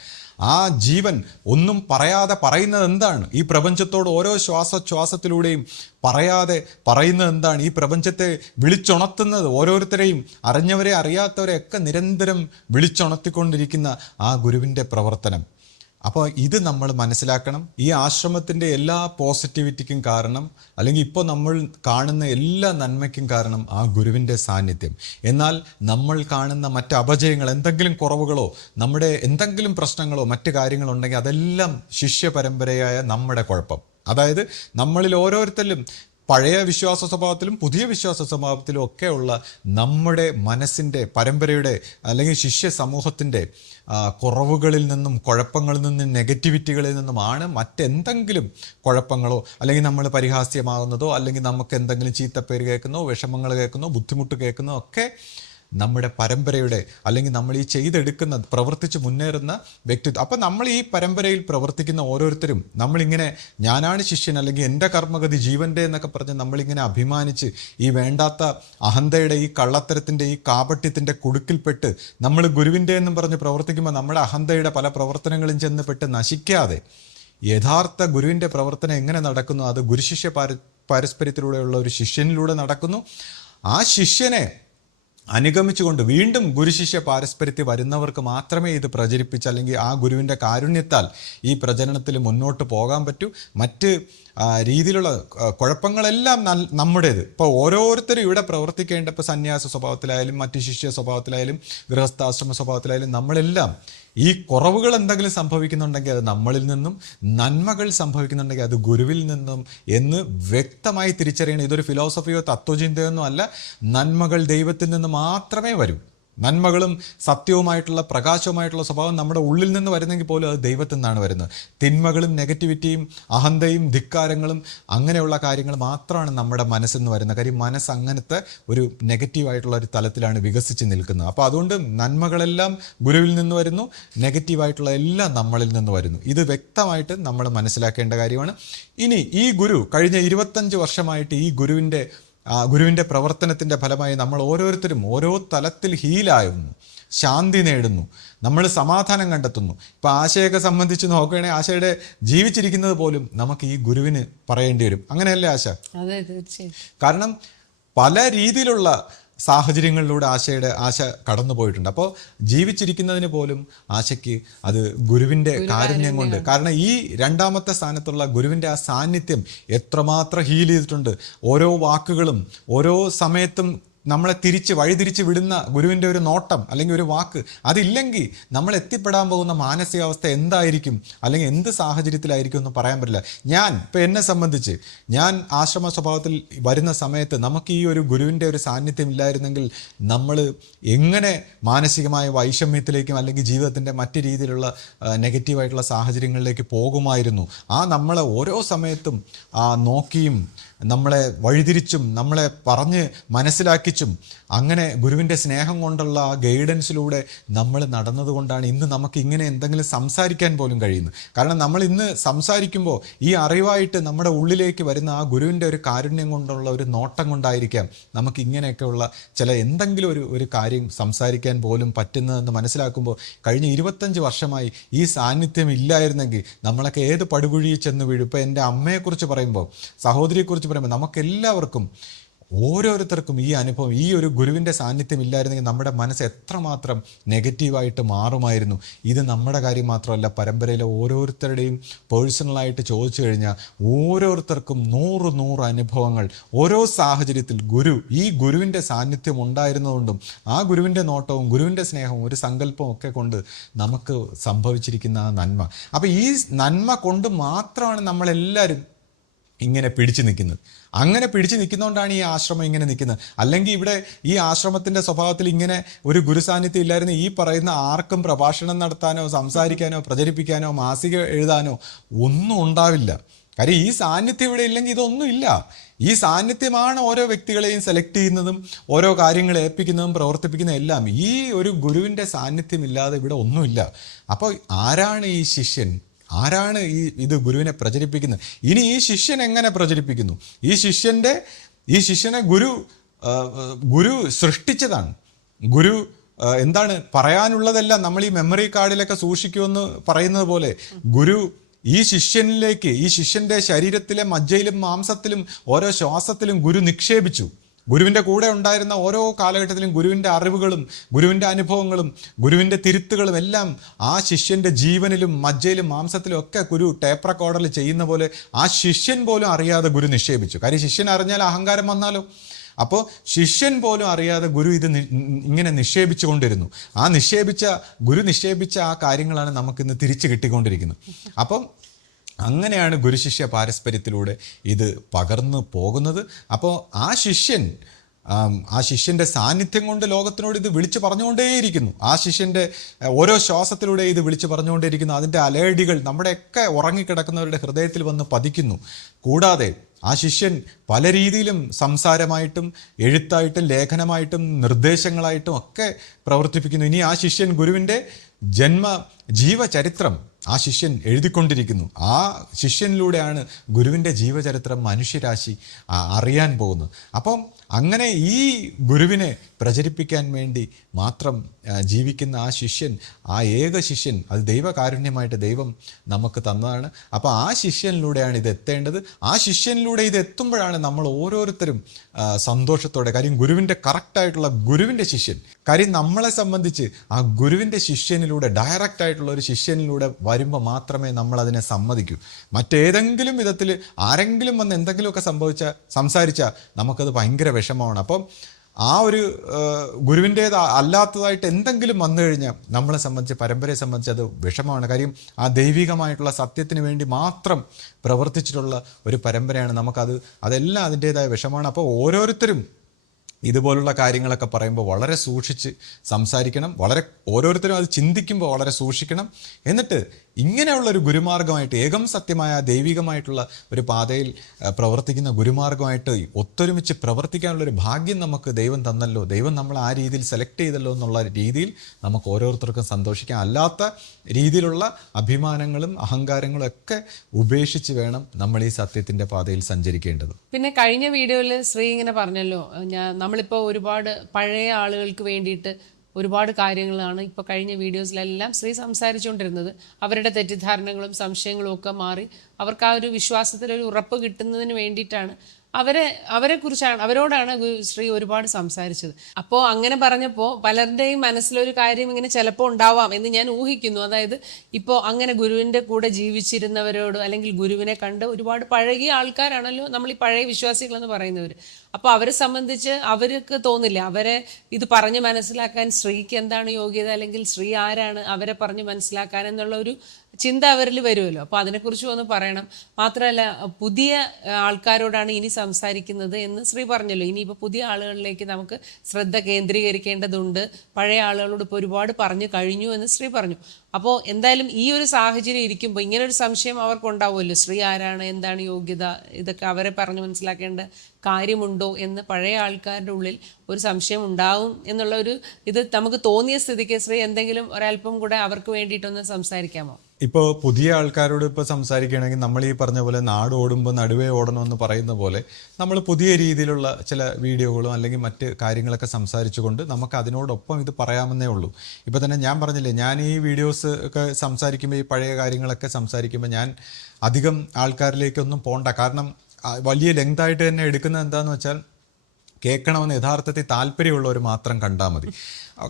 ആ ജീവൻ ഒന്നും പറയാതെ പറയുന്നത് എന്താണ്? ഈ പ്രപഞ്ചത്തോട് ഓരോ ശ്വാസോച്ഛ്വാസത്തിലൂടെയും പറയാതെ പറയുന്നത് എന്താണ്? ഈ പ്രപഞ്ചത്തെ വിളിച്ചുണർത്തുന്നത് ഓരോരുത്തരെയും, അറിഞ്ഞവരെ അറിയാത്തവരെയൊക്കെ നിരന്തരം വിളിച്ചുണർത്തിക്കൊണ്ടിരിക്കുന്ന ആ ഗുരുവിൻ്റെ പ്രവർത്തനം. അപ്പോൾ ഇത് നമ്മൾ മനസ്സിലാക്കണം. ഈ ആശ്രമത്തിൻ്റെ എല്ലാ പോസിറ്റിവിറ്റിക്കും കാരണം, അല്ലെങ്കിൽ ഇപ്പോൾ നമ്മൾ കാണുന്ന എല്ലാ നന്മയ്ക്കും കാരണം ആ ഗുരുവിൻ്റെ സാന്നിധ്യം. എന്നാൽ നമ്മൾ കാണുന്ന മറ്റ് അപജയങ്ങൾ, എന്തെങ്കിലും കുറവുകളോ നമ്മുടെ എന്തെങ്കിലും പ്രശ്നങ്ങളോ മറ്റു കാര്യങ്ങളോ ഉണ്ടെങ്കിൽ അതെല്ലാം ശിഷ്യ പരമ്പരയായ നമ്മുടെ കുഴപ്പം. അതായത് നമ്മളിൽ ഓരോരുത്തരിലും പഴയ വിശ്വാസ സ്വഭാവത്തിലും പുതിയ വിശ്വാസ സ്വഭാവത്തിലും ഒക്കെയുള്ള നമ്മുടെ മനസ്സിൻ്റെ പരമ്പരയുടെ അല്ലെങ്കിൽ ശിഷ്യ സമൂഹത്തിൻ്റെ കുറവുകളിൽ നിന്നും കുഴപ്പങ്ങളിൽ നിന്നും നെഗറ്റിവിറ്റികളിൽ നിന്നുമാണ് മറ്റെന്തെങ്കിലും കുഴപ്പങ്ങളോ അല്ലെങ്കിൽ നമ്മൾ പരിഹാസ്യമാകുന്നതോ അല്ലെങ്കിൽ നമുക്ക് എന്തെങ്കിലും ചീത്തപ്പേര് കേൾക്കുന്നോ വിഷമങ്ങൾ കേൾക്കുന്നോ ബുദ്ധിമുട്ട് കേൾക്കുന്നോ ഒക്കെ നമ്മുടെ പരമ്പരയുടെ അല്ലെങ്കിൽ നമ്മൾ ഈ ചെയ്തെടുക്കുന്ന പ്രവർത്തിച്ച് മുന്നേറുന്ന വ്യക്തിത്വം. അപ്പം നമ്മൾ ഈ പരമ്പരയിൽ പ്രവർത്തിക്കുന്ന ഓരോരുത്തരും നമ്മളിങ്ങനെ ഞാനാണ് ശിഷ്യൻ അല്ലെങ്കിൽ എൻ്റെ കർമ്മഗതി ജീവൻ്റെ എന്നൊക്കെ പറഞ്ഞ് നമ്മളിങ്ങനെ അഭിമാനിച്ച് ഈ വേണ്ടാത്ത അഹന്തയുടെ ഈ കള്ളത്തരത്തിൻ്റെ ഈ കാപട്യത്തിൻ്റെ കുടുക്കിൽപ്പെട്ട് നമ്മൾ ഗുരുവിൻ്റെ എന്നും പറഞ്ഞ് പ്രവർത്തിക്കുമ്പോൾ നമ്മുടെ അഹന്തയുടെ പല പ്രവർത്തനങ്ങളും ചെന്ന് പെട്ട് നശിക്കാതെ യഥാർത്ഥ ഗുരുവിൻ്റെ പ്രവർത്തനം എങ്ങനെ നടക്കുന്നു? അത് ഗുരുശിഷ്യ പാരസ്പര്യത്തിലൂടെയുള്ള ഒരു ശിഷ്യനിലൂടെ നടക്കുന്നു. ആ ശിഷ്യനെ അനുഗമിച്ചുകൊണ്ട് വീണ്ടും ഗുരുശിഷ്യ പാരസ്പര്യത്തിൽ വരുന്നവർക്ക് മാത്രമേ ഇത് പ്രചരിപ്പിച്ച് അല്ലെങ്കിൽ ആ ഗുരുവിൻ്റെ കാരുണ്യത്താൽ ഈ പ്രചരണത്തിൽ മുന്നോട്ട് പോകാൻ പറ്റൂ. മറ്റ് രീതിയിലുള്ള കുഴപ്പങ്ങളെല്ലാം നമ്മുടേത്. ഇപ്പോൾ ഓരോരുത്തരും ഇവിടെ പ്രവർത്തിക്കേണ്ട, ഇപ്പോൾ സന്യാസ സ്വഭാവത്തിലായാലും മറ്റ് ശിഷ്യ സ്വഭാവത്തിലായാലും ഗൃഹസ്ഥാശ്രമ സ്വഭാവത്തിലായാലും നമ്മളെല്ലാം ഈ കുറവുകൾ എന്തെങ്കിലും സംഭവിക്കുന്നുണ്ടെങ്കിൽ അത് നമ്മളിൽ നിന്നും, നന്മകൾ സംഭവിക്കുന്നുണ്ടെങ്കിൽ അത് ഗുരുവിൽ നിന്നും എന്ന് വ്യക്തമായി തിരിച്ചറിയണം. ഇതൊരു ഫിലോസഫിയോ തത്വചിന്തയോ ഒന്നും അല്ല. നന്മകൾ ദൈവത്തിൽ നിന്ന് മാത്രമേ വരൂ. നന്മകളും സത്യവുമായിട്ടുള്ള പ്രകാശവുമായിട്ടുള്ള സ്വഭാവം നമ്മുടെ ഉള്ളിൽ നിന്ന് വരുന്നെങ്കിൽ പോലും അത് ദൈവത്തിൽ നിന്നാണ് വരുന്നത്. തിന്മകളും നെഗറ്റിവിറ്റിയും അഹന്തയും ധിക്കാരങ്ങളും അങ്ങനെയുള്ള കാര്യങ്ങൾ മാത്രമാണ് നമ്മുടെ മനസ്സിൽ നിന്ന് വരുന്നത്. കാര്യം മനസ്സ് അങ്ങനത്തെ ഒരു നെഗറ്റീവായിട്ടുള്ള ഒരു തലത്തിലാണ് വികസിച്ച് നിൽക്കുന്നത്. അപ്പോൾ അതുകൊണ്ട് നന്മകളെല്ലാം ഗുരുവിൽ നിന്ന് വരുന്നു, നെഗറ്റീവായിട്ടുള്ള എല്ലാം നമ്മളിൽ നിന്ന് വരുന്നു. ഇത് വ്യക്തമായിട്ട് നമ്മൾ മനസ്സിലാക്കേണ്ട കാര്യമാണ്. ഇനി ഈ ഗുരു കഴിഞ്ഞ 25 വർഷമായിട്ട് ഈ ഗുരുവിൻ്റെ പ്രവർത്തനത്തിൻ്റെ ഫലമായി നമ്മൾ ഓരോരുത്തരും ഓരോ തലത്തിൽ ഹീലാകുന്നു, ശാന്തി നേടുന്നു, നമ്മൾ സമാധാനം കണ്ടെത്തുന്നു. ഇപ്പം ആശയൊക്കെ സംബന്ധിച്ച് നോക്കുകയാണെങ്കിൽ ആശയുടെ ജീവിച്ചിരിക്കുന്നത് പോലും നമുക്ക് ഈ ഗുരുവിന് പറയേണ്ടി വരും. അങ്ങനെയല്ലേ ആശ? അതെ, തീർച്ചയായും. കാരണം പല രീതിയിലുള്ള സാഹചര്യങ്ങളിലൂടെ ആശ കടന്നു പോയിട്ടുണ്ട്. അപ്പോൾ ജീവിച്ചിരിക്കുന്നതിന് പോലും ആശയ്ക്ക് അത് ഗുരുവിൻ്റെ കാരുണ്യം കൊണ്ട്, കാരണം ഈ രണ്ടാമത്തെ സ്ഥാനത്തുള്ള ഗുരുവിൻ്റെ ആ സാന്നിധ്യം എത്രമാത്രം ഹീൽ ചെയ്തിട്ടുണ്ട്. ഓരോ വാക്കുകളും ഓരോ സമയത്തും നമ്മളെ വഴിതിരിച്ച് വിടുന്ന ഗുരുവിൻ്റെ ഒരു നോട്ടം അല്ലെങ്കിൽ ഒരു വാക്ക്, അതില്ലെങ്കിൽ നമ്മൾ എത്തിപ്പെടാൻ പോകുന്ന മാനസികാവസ്ഥ എന്തായിരിക്കും അല്ലെങ്കിൽ എന്ത് സാഹചര്യത്തിലായിരിക്കും എന്ന് പറയാൻ പറ്റില്ല. ഇപ്പം എന്നെ സംബന്ധിച്ച് ഞാൻ ആശ്രമ സ്വഭാവത്തിൽ വരുന്ന സമയത്ത് നമുക്ക് ഈ ഒരു ഗുരുവിൻ്റെ ഒരു സാന്നിധ്യം ഇല്ലായിരുന്നെങ്കിൽ നമ്മൾ എങ്ങനെ മാനസികമായ വൈഷമ്യത്തിലേക്കും അല്ലെങ്കിൽ ജീവിതത്തിൻ്റെ മറ്റ് രീതിയിലുള്ള നെഗറ്റീവായിട്ടുള്ള സാഹചര്യങ്ങളിലേക്ക് പോകുമായിരുന്നു. നമ്മളെ ഓരോ സമയത്തും നോക്കിയും നമ്മളെ വഴിതിരിച്ചും നമ്മളെ പറഞ്ഞ് മനസ്സിലാക്കിച്ചും അങ്ങനെ ഗുരുവിൻ്റെ സ്നേഹം കൊണ്ടുള്ള ആ ഗൈഡൻസിലൂടെ നമ്മൾ നടന്നതുകൊണ്ടാണ് ഇന്ന് നമുക്ക് ഇങ്ങനെ എന്തെങ്കിലും സംസാരിക്കാൻ പോലും കഴിയുന്നത്. കാരണം നമ്മൾ ഇന്ന് സംസാരിക്കുമ്പോൾ ഈ അറിവായിട്ട് നമ്മുടെ ഉള്ളിലേക്ക് വരുന്ന ആ ഗുരുവിൻ്റെ ഒരു കാരുണ്യം കൊണ്ടുള്ള ഒരു നോട്ടം കൊണ്ടായിരിക്കാം നമുക്ക് ഇങ്ങനെയൊക്കെയുള്ള ചില എന്തെങ്കിലും ഒരു കാര്യം സംസാരിക്കാൻ പോലും പറ്റുന്നതെന്ന് മനസ്സിലാക്കുമ്പോൾ കഴിഞ്ഞ 25 വർഷമായി ഈ സാന്നിധ്യം ഇല്ലായിരുന്നെങ്കിൽ നമ്മളൊക്കെ ഏത് പടുകുഴിയിൽ ചെന്ന് വീഴും. ഇപ്പോൾ എൻ്റെ അമ്മയെക്കുറിച്ച് പറയുമ്പോൾ, സഹോദരിയെക്കുറിച്ച് പറയുമ്പോൾ നമുക്കെല്ലാവർക്കും ഓരോരുത്തർക്കും ഈ അനുഭവം, ഈ ഒരു ഗുരുവിൻ്റെ സാന്നിധ്യം ഇല്ലായിരുന്നെങ്കിൽ നമ്മുടെ മനസ്സ് എത്രമാത്രം നെഗറ്റീവായിട്ട് മാറുമായിരുന്നു. ഇത് നമ്മുടെ കാര്യം മാത്രമല്ല, പരമ്പരയിലെ ഓരോരുത്തരുടെയും പേഴ്സണലായിട്ട് ചോദിച്ചു കഴിഞ്ഞാൽ ഓരോരുത്തർക്കും 100 അനുഭവങ്ങൾ ഓരോ സാഹചര്യത്തിൽ ഈ ഗുരുവിൻ്റെ സാന്നിധ്യം ഉണ്ടായിരുന്നതുകൊണ്ടും ആ ഗുരുവിൻ്റെ നോട്ടവും ഗുരുവിൻ്റെ സ്നേഹവും ഒരു സങ്കല്പവും ഒക്കെ കൊണ്ട് നമുക്ക് സംഭവിച്ചിരിക്കുന്ന ആ നന്മ. അപ്പോൾ ഈ നന്മ കൊണ്ട് മാത്രമാണ് നമ്മളെല്ലാവരും ഇങ്ങനെ പിടിച്ചു നിൽക്കുന്നത്. അങ്ങനെ പിടിച്ചു നിൽക്കുന്നതുകൊണ്ടാണ് ഈ ആശ്രമം ഇങ്ങനെ നിൽക്കുന്നത്. അല്ലെങ്കിൽ ഇവിടെ ഈ ആശ്രമത്തിൻ്റെ സ്വഭാവത്തിൽ ഇങ്ങനെ ഒരു ഗുരു സാന്നിധ്യം ഇല്ലായിരുന്നു ഈ പറയുന്ന ആർക്കും പ്രഭാഷണം നടത്താനോ സംസാരിക്കാനോ പ്രചരിപ്പിക്കാനോ മാസിക എഴുതാനോ ഒന്നും ഉണ്ടാവില്ല. കാര്യം ഈ സാന്നിധ്യം ഇവിടെ ഇല്ലെങ്കിൽ ഇതൊന്നും ഇല്ല. ഈ സാന്നിധ്യമാണ് ഓരോ വ്യക്തികളെയും സെലക്ട് ചെയ്യുന്നതും ഓരോ കാര്യങ്ങൾ ഏൽപ്പിക്കുന്നതും പ്രവർത്തിപ്പിക്കുന്നതും എല്ലാം. ഈ ഒരു ഗുരുവിൻ്റെ സാന്നിധ്യമില്ലാതെ ഇവിടെ ഒന്നുമില്ല. അപ്പോൾ ആരാണ് ഈ ശിഷ്യൻ? ആരാണ് ഇത് ഗുരുവിനെ പ്രചരിപ്പിക്കുന്നത്? ഇനി ഈ ശിഷ്യൻ എങ്ങനെ പ്രചരിപ്പിക്കുന്നു? ഈ ശിഷ്യനെ ഗുരു സൃഷ്ടിച്ചതാണ്. ഗുരു എന്താണ് പറയാനുള്ളതെല്ലാം നമ്മൾ ഈ മെമ്മറി കാർഡിലൊക്കെ സൂക്ഷിക്കുമെന്ന് പറയുന്നത് പോലെ ഗുരു ഈ ശിഷ്യന്റെ ശരീരത്തിലെ മജ്ജയിലും മാംസത്തിലും ഓരോ ശ്വാസത്തിലും ഗുരു നിക്ഷേപിച്ചു. ഗുരുവിൻ്റെ കൂടെ ഉണ്ടായിരുന്ന ഓരോ കാലഘട്ടത്തിലും ഗുരുവിൻ്റെ അറിവുകളും ഗുരുവിൻ്റെ അനുഭവങ്ങളും ഗുരുവിൻ്റെ തിരുത്തുകളും എല്ലാം ആ ശിഷ്യൻ്റെ ജീവനിലും മജ്ജയിലും മാംസത്തിലും ഒക്കെ ഗുരു ടേപ്പ് റെക്കോർഡറിൽ ചെയ്യുന്ന പോലെ ആ ശിഷ്യൻ പോലും അറിയാതെ ഗുരു നിക്ഷേപിച്ചു. കാര്യം ശിഷ്യൻ അറിഞ്ഞാൽ അഹങ്കാരം വന്നാലോ. അപ്പോൾ ശിഷ്യൻ പോലും അറിയാതെ ഗുരു ഇത് ഇങ്ങനെ നിക്ഷേപിച്ചു കൊണ്ടിരുന്നു. ഗുരു നിക്ഷേപിച്ച ആ കാര്യങ്ങളാണ് നമുക്കിന്ന് തിരിച്ചു കിട്ടിക്കൊണ്ടിരിക്കുന്നത്. അപ്പം അങ്ങനെയാണ് ഗുരുശിഷ്യ പാരസ്പര്യത്തിലൂടെ ഇത് പകർന്നു പോകുന്നത്. അപ്പോൾ ആ ശിഷ്യൻ്റെ സാന്നിധ്യം കൊണ്ട് ലോകത്തിനോട് ഇത് വിളിച്ചു പറഞ്ഞുകൊണ്ടേയിരിക്കുന്നു. ആ ശിഷ്യൻ്റെ ഓരോ ശ്വാസത്തിലൂടെ ഇത് വിളിച്ചു പറഞ്ഞുകൊണ്ടേയിരിക്കുന്നു. അതിൻ്റെ അലയടികൾ നമ്മുടെയൊക്കെ ഉറങ്ങിക്കിടക്കുന്നവരുടെ ഹൃദയത്തിൽ വന്ന് പതിക്കുന്നു. കൂടാതെ ആ ശിഷ്യൻ പല രീതിയിലും സംസാരമായിട്ടും എഴുത്തായിട്ടും ലേഖനമായിട്ടും നിർദ്ദേശങ്ങളായിട്ടും ഒക്കെ പ്രവർത്തിപ്പിക്കുന്നു. ഇനി ആ ശിഷ്യൻ ഗുരുവിൻ്റെ ജീവചരിത്രം ആ ശിഷ്യൻ എഴുതിക്കൊണ്ടിരിക്കുന്നു. ആ ശിഷ്യനിലൂടെയാണ് ഗുരുവിൻ്റെ ജീവചരിത്രം മനുഷ്യരാശി അറിയാൻ പോകുന്നത്. അപ്പം അങ്ങനെ ഈ ഗുരുവിനെ പ്രചരിപ്പിക്കാൻ വേണ്ടി മാത്രം ജീവിക്കുന്ന ആ ഏക ശിഷ്യൻ, അത് ദൈവകാരുണ്യമായിട്ട് ദൈവം നമുക്ക് തന്നതാണ്. അപ്പോൾ ആ ശിഷ്യനിലൂടെയാണ് ഇത് എത്തേണ്ടത്. ആ ശിഷ്യനിലൂടെ ഇത് എത്തുമ്പോഴാണ് നമ്മൾ ഓരോരുത്തരും സന്തോഷത്തോടെ, കാര്യം ഗുരുവിൻ്റെ കറക്റ്റായിട്ടുള്ള ഗുരുവിൻ്റെ ശിഷ്യൻ, കാര്യം നമ്മളെ സംബന്ധിച്ച് ആ ഗുരുവിൻ്റെ ശിഷ്യനിലൂടെ, ഡയറക്റ്റായിട്ടുള്ള ഒരു ശിഷ്യനിലൂടെ വരുമ്പോൾ മാത്രമേ നമ്മൾ അതിനെ സമ്മതിക്കൂ. മറ്റേതെങ്കിലും വിധത്തിൽ ആരെങ്കിലും വന്ന് എന്തെങ്കിലുമൊക്കെ സംസാരിച്ചാൽ നമുക്കത് ഭയങ്കര വിഷമമാണ്. അപ്പം ആ ഒരു അല്ലാത്തതായിട്ട് എന്തെങ്കിലും വന്നു കഴിഞ്ഞാൽ നമ്മളെ സംബന്ധിച്ച്, പരമ്പരയെ സംബന്ധിച്ച് അത് വിഷമമാണ്. കാര്യം ആ ദൈവികമായിട്ടുള്ള സത്യത്തിന് വേണ്ടി മാത്രം പ്രവർത്തിച്ചിട്ടുള്ള ഒരു പരമ്പരയാണ്. അതെല്ലാം അതിൻ്റേതായ വിഷമമാണ്. അപ്പോൾ ഓരോരുത്തരും ഇതുപോലുള്ള കാര്യങ്ങളൊക്കെ പറയുമ്പോൾ വളരെ സൂക്ഷിച്ച് സംസാരിക്കണം. ഓരോരുത്തരും അത് ചിന്തിക്കുമ്പോൾ വളരെ സൂക്ഷിക്കണം. എന്നിട്ട് ഇങ്ങനെയുള്ളൊരു ഗുരുമാർഗമായിട്ട്, ഏകം സത്യമായ ദൈവികമായിട്ടുള്ള ഒരു പാതയിൽ പ്രവർത്തിക്കുന്ന ഗുരുമാർഗമായിട്ട് ഒത്തൊരുമിച്ച് പ്രവർത്തിക്കാനുള്ളൊരു ഭാഗ്യം നമുക്ക് ദൈവം തന്നല്ലോ, ദൈവം നമ്മൾ ആ രീതിയിൽ സെലക്ട് ചെയ്തല്ലോ എന്നുള്ള രീതിയിൽ നമുക്ക് ഓരോരുത്തർക്കും സന്തോഷിക്കാം. അല്ലാത്ത രീതിയിലുള്ള അഭിമാനങ്ങളും അഹങ്കാരങ്ങളും ഒക്കെ ഉപേക്ഷിച്ച് വേണം നമ്മൾ ഈ സത്യത്തിൻ്റെ പാതയിൽ സഞ്ചരിക്കേണ്ടത്. പിന്നെ കഴിഞ്ഞ വീഡിയോയിൽ ശ്രീ ഇങ്ങനെ പറഞ്ഞല്ലോ, നമ്മളിപ്പോൾ ഒരുപാട് പഴയ ആളുകൾക്ക് വേണ്ടിയിട്ട് ഒരുപാട് കാര്യങ്ങളാണ് ഇപ്പോൾ കഴിഞ്ഞ വീഡിയോസിലെല്ലാം ശ്രീ സംസാരിച്ചുകൊണ്ടിരുന്നത്. അവരുടെ തെറ്റിദ്ധാരണകളും സംശയങ്ങളും ഒക്കെ മാറി അവർക്ക് ആ ഒരു വിശ്വാസത്തിലൊരു ഉറപ്പ് കിട്ടുന്നതിന് വേണ്ടിയിട്ടാണ് അവരോടാണ് ശ്രീ ഒരുപാട് സംസാരിച്ചത്. അപ്പോൾ അങ്ങനെ പറഞ്ഞപ്പോൾ പലരുടെയും മനസ്സിലൊരു കാര്യം ഇങ്ങനെ ചിലപ്പോൾ ഉണ്ടാവാം എന്ന് ഞാൻ ഊഹിക്കുന്നു. അതായത് ഇപ്പോൾ അങ്ങനെ ഗുരുവിൻ്റെ കൂടെ ജീവിച്ചിരുന്നവരോട്, അല്ലെങ്കിൽ ഗുരുവിനെ കണ്ട് ഒരുപാട് പഴകിയ ആൾക്കാരാണല്ലോ നമ്മൾ ഈ പഴയ വിശ്വാസികളെന്ന് പറയുന്നവർ. അപ്പോൾ അവരെ സംബന്ധിച്ച് അവർക്ക് തോന്നില്ല, അവരെ ഇത് പറഞ്ഞ് മനസ്സിലാക്കാൻ ശ്രീക്ക് എന്താണ് യോഗ്യത, അല്ലെങ്കിൽ ശ്രീ ആരാണ് അവരെ പറഞ്ഞ് മനസ്സിലാക്കാൻ എന്നുള്ള ഒരു ചിന്ത അവരിൽ വരുമല്ലോ. അപ്പോൾ അതിനെക്കുറിച്ച് ഒന്ന് പറയണം. മാത്രമല്ല, പുതിയ ആൾക്കാരോടാണ് ഇനി സംസാരിക്കുന്നത് എന്ന് ശ്രീ പറഞ്ഞല്ലോ. ഇനിയിപ്പോൾ പുതിയ ആളുകളിലേക്ക് നമുക്ക് ശ്രദ്ധ കേന്ദ്രീകരിക്കേണ്ടതുണ്ട്. പഴയ ആളുകളോട് ഇപ്പോൾ ഒരുപാട് പറഞ്ഞു കഴിഞ്ഞു എന്ന് ശ്രീ പറഞ്ഞു. അപ്പോൾ എന്തായാലും ഈ ഒരു സാഹചര്യം ഇരിക്കുമ്പോൾ ഇങ്ങനൊരു സംശയം അവർക്കുണ്ടാവുമല്ലോ, ശ്രീ ആരാണ്, എന്താണ് യോഗ്യത, ഇതൊക്കെ അവരെ പറഞ്ഞു മനസ്സിലാക്കേണ്ട കാര്യമുണ്ടോ എന്ന് പഴയ ആൾക്കാരുടെ ഉള്ളിൽ ഒരു സംശയം ഉണ്ടാവും എന്നുള്ള ഇത് നമുക്ക് തോന്നിയ സ്ഥിതിക്ക് ശ്രീ എന്തെങ്കിലും ഒരല്പം കൂടെ അവർക്ക് വേണ്ടിയിട്ടൊന്ന് സംസാരിക്കാമോ? ഇപ്പോൾ പുതിയ ആൾക്കാരോട് ഇപ്പോൾ സംസാരിക്കുകയാണെങ്കിൽ നമ്മൾ ഈ പറഞ്ഞ പോലെ നാട് ഓടുമ്പോൾ നടുവേ ഓടണമെന്ന് പറയുന്ന പോലെ നമ്മൾ പുതിയ രീതിയിലുള്ള ചില വീഡിയോകളും അല്ലെങ്കിൽ മറ്റ് കാര്യങ്ങളൊക്കെ സംസാരിച്ചുകൊണ്ട് നമുക്ക് അതിനോടൊപ്പം ഇത് പറയാമെന്നേ ഉള്ളൂ. ഇപ്പോൾ തന്നെ ഞാൻ പറഞ്ഞില്ലേ, ഞാൻ ഈ വീഡിയോസ് ഒക്കെ സംസാരിക്കുമ്പോൾ, ഈ പഴയ കാര്യങ്ങളൊക്കെ സംസാരിക്കുമ്പോൾ ഞാൻ അധികം ആൾക്കാരിലേക്കൊന്നും പോകണ്ട. കാരണം വലിയ ലെങ്തായിട്ട് തന്നെ എടുക്കുന്നത് എന്താണെന്ന് വെച്ചാൽ, കേൾക്കണമെന്ന് യഥാർത്ഥത്തിൽ താല്പര്യമുള്ളവർ മാത്രം കണ്ടാൽ മതി.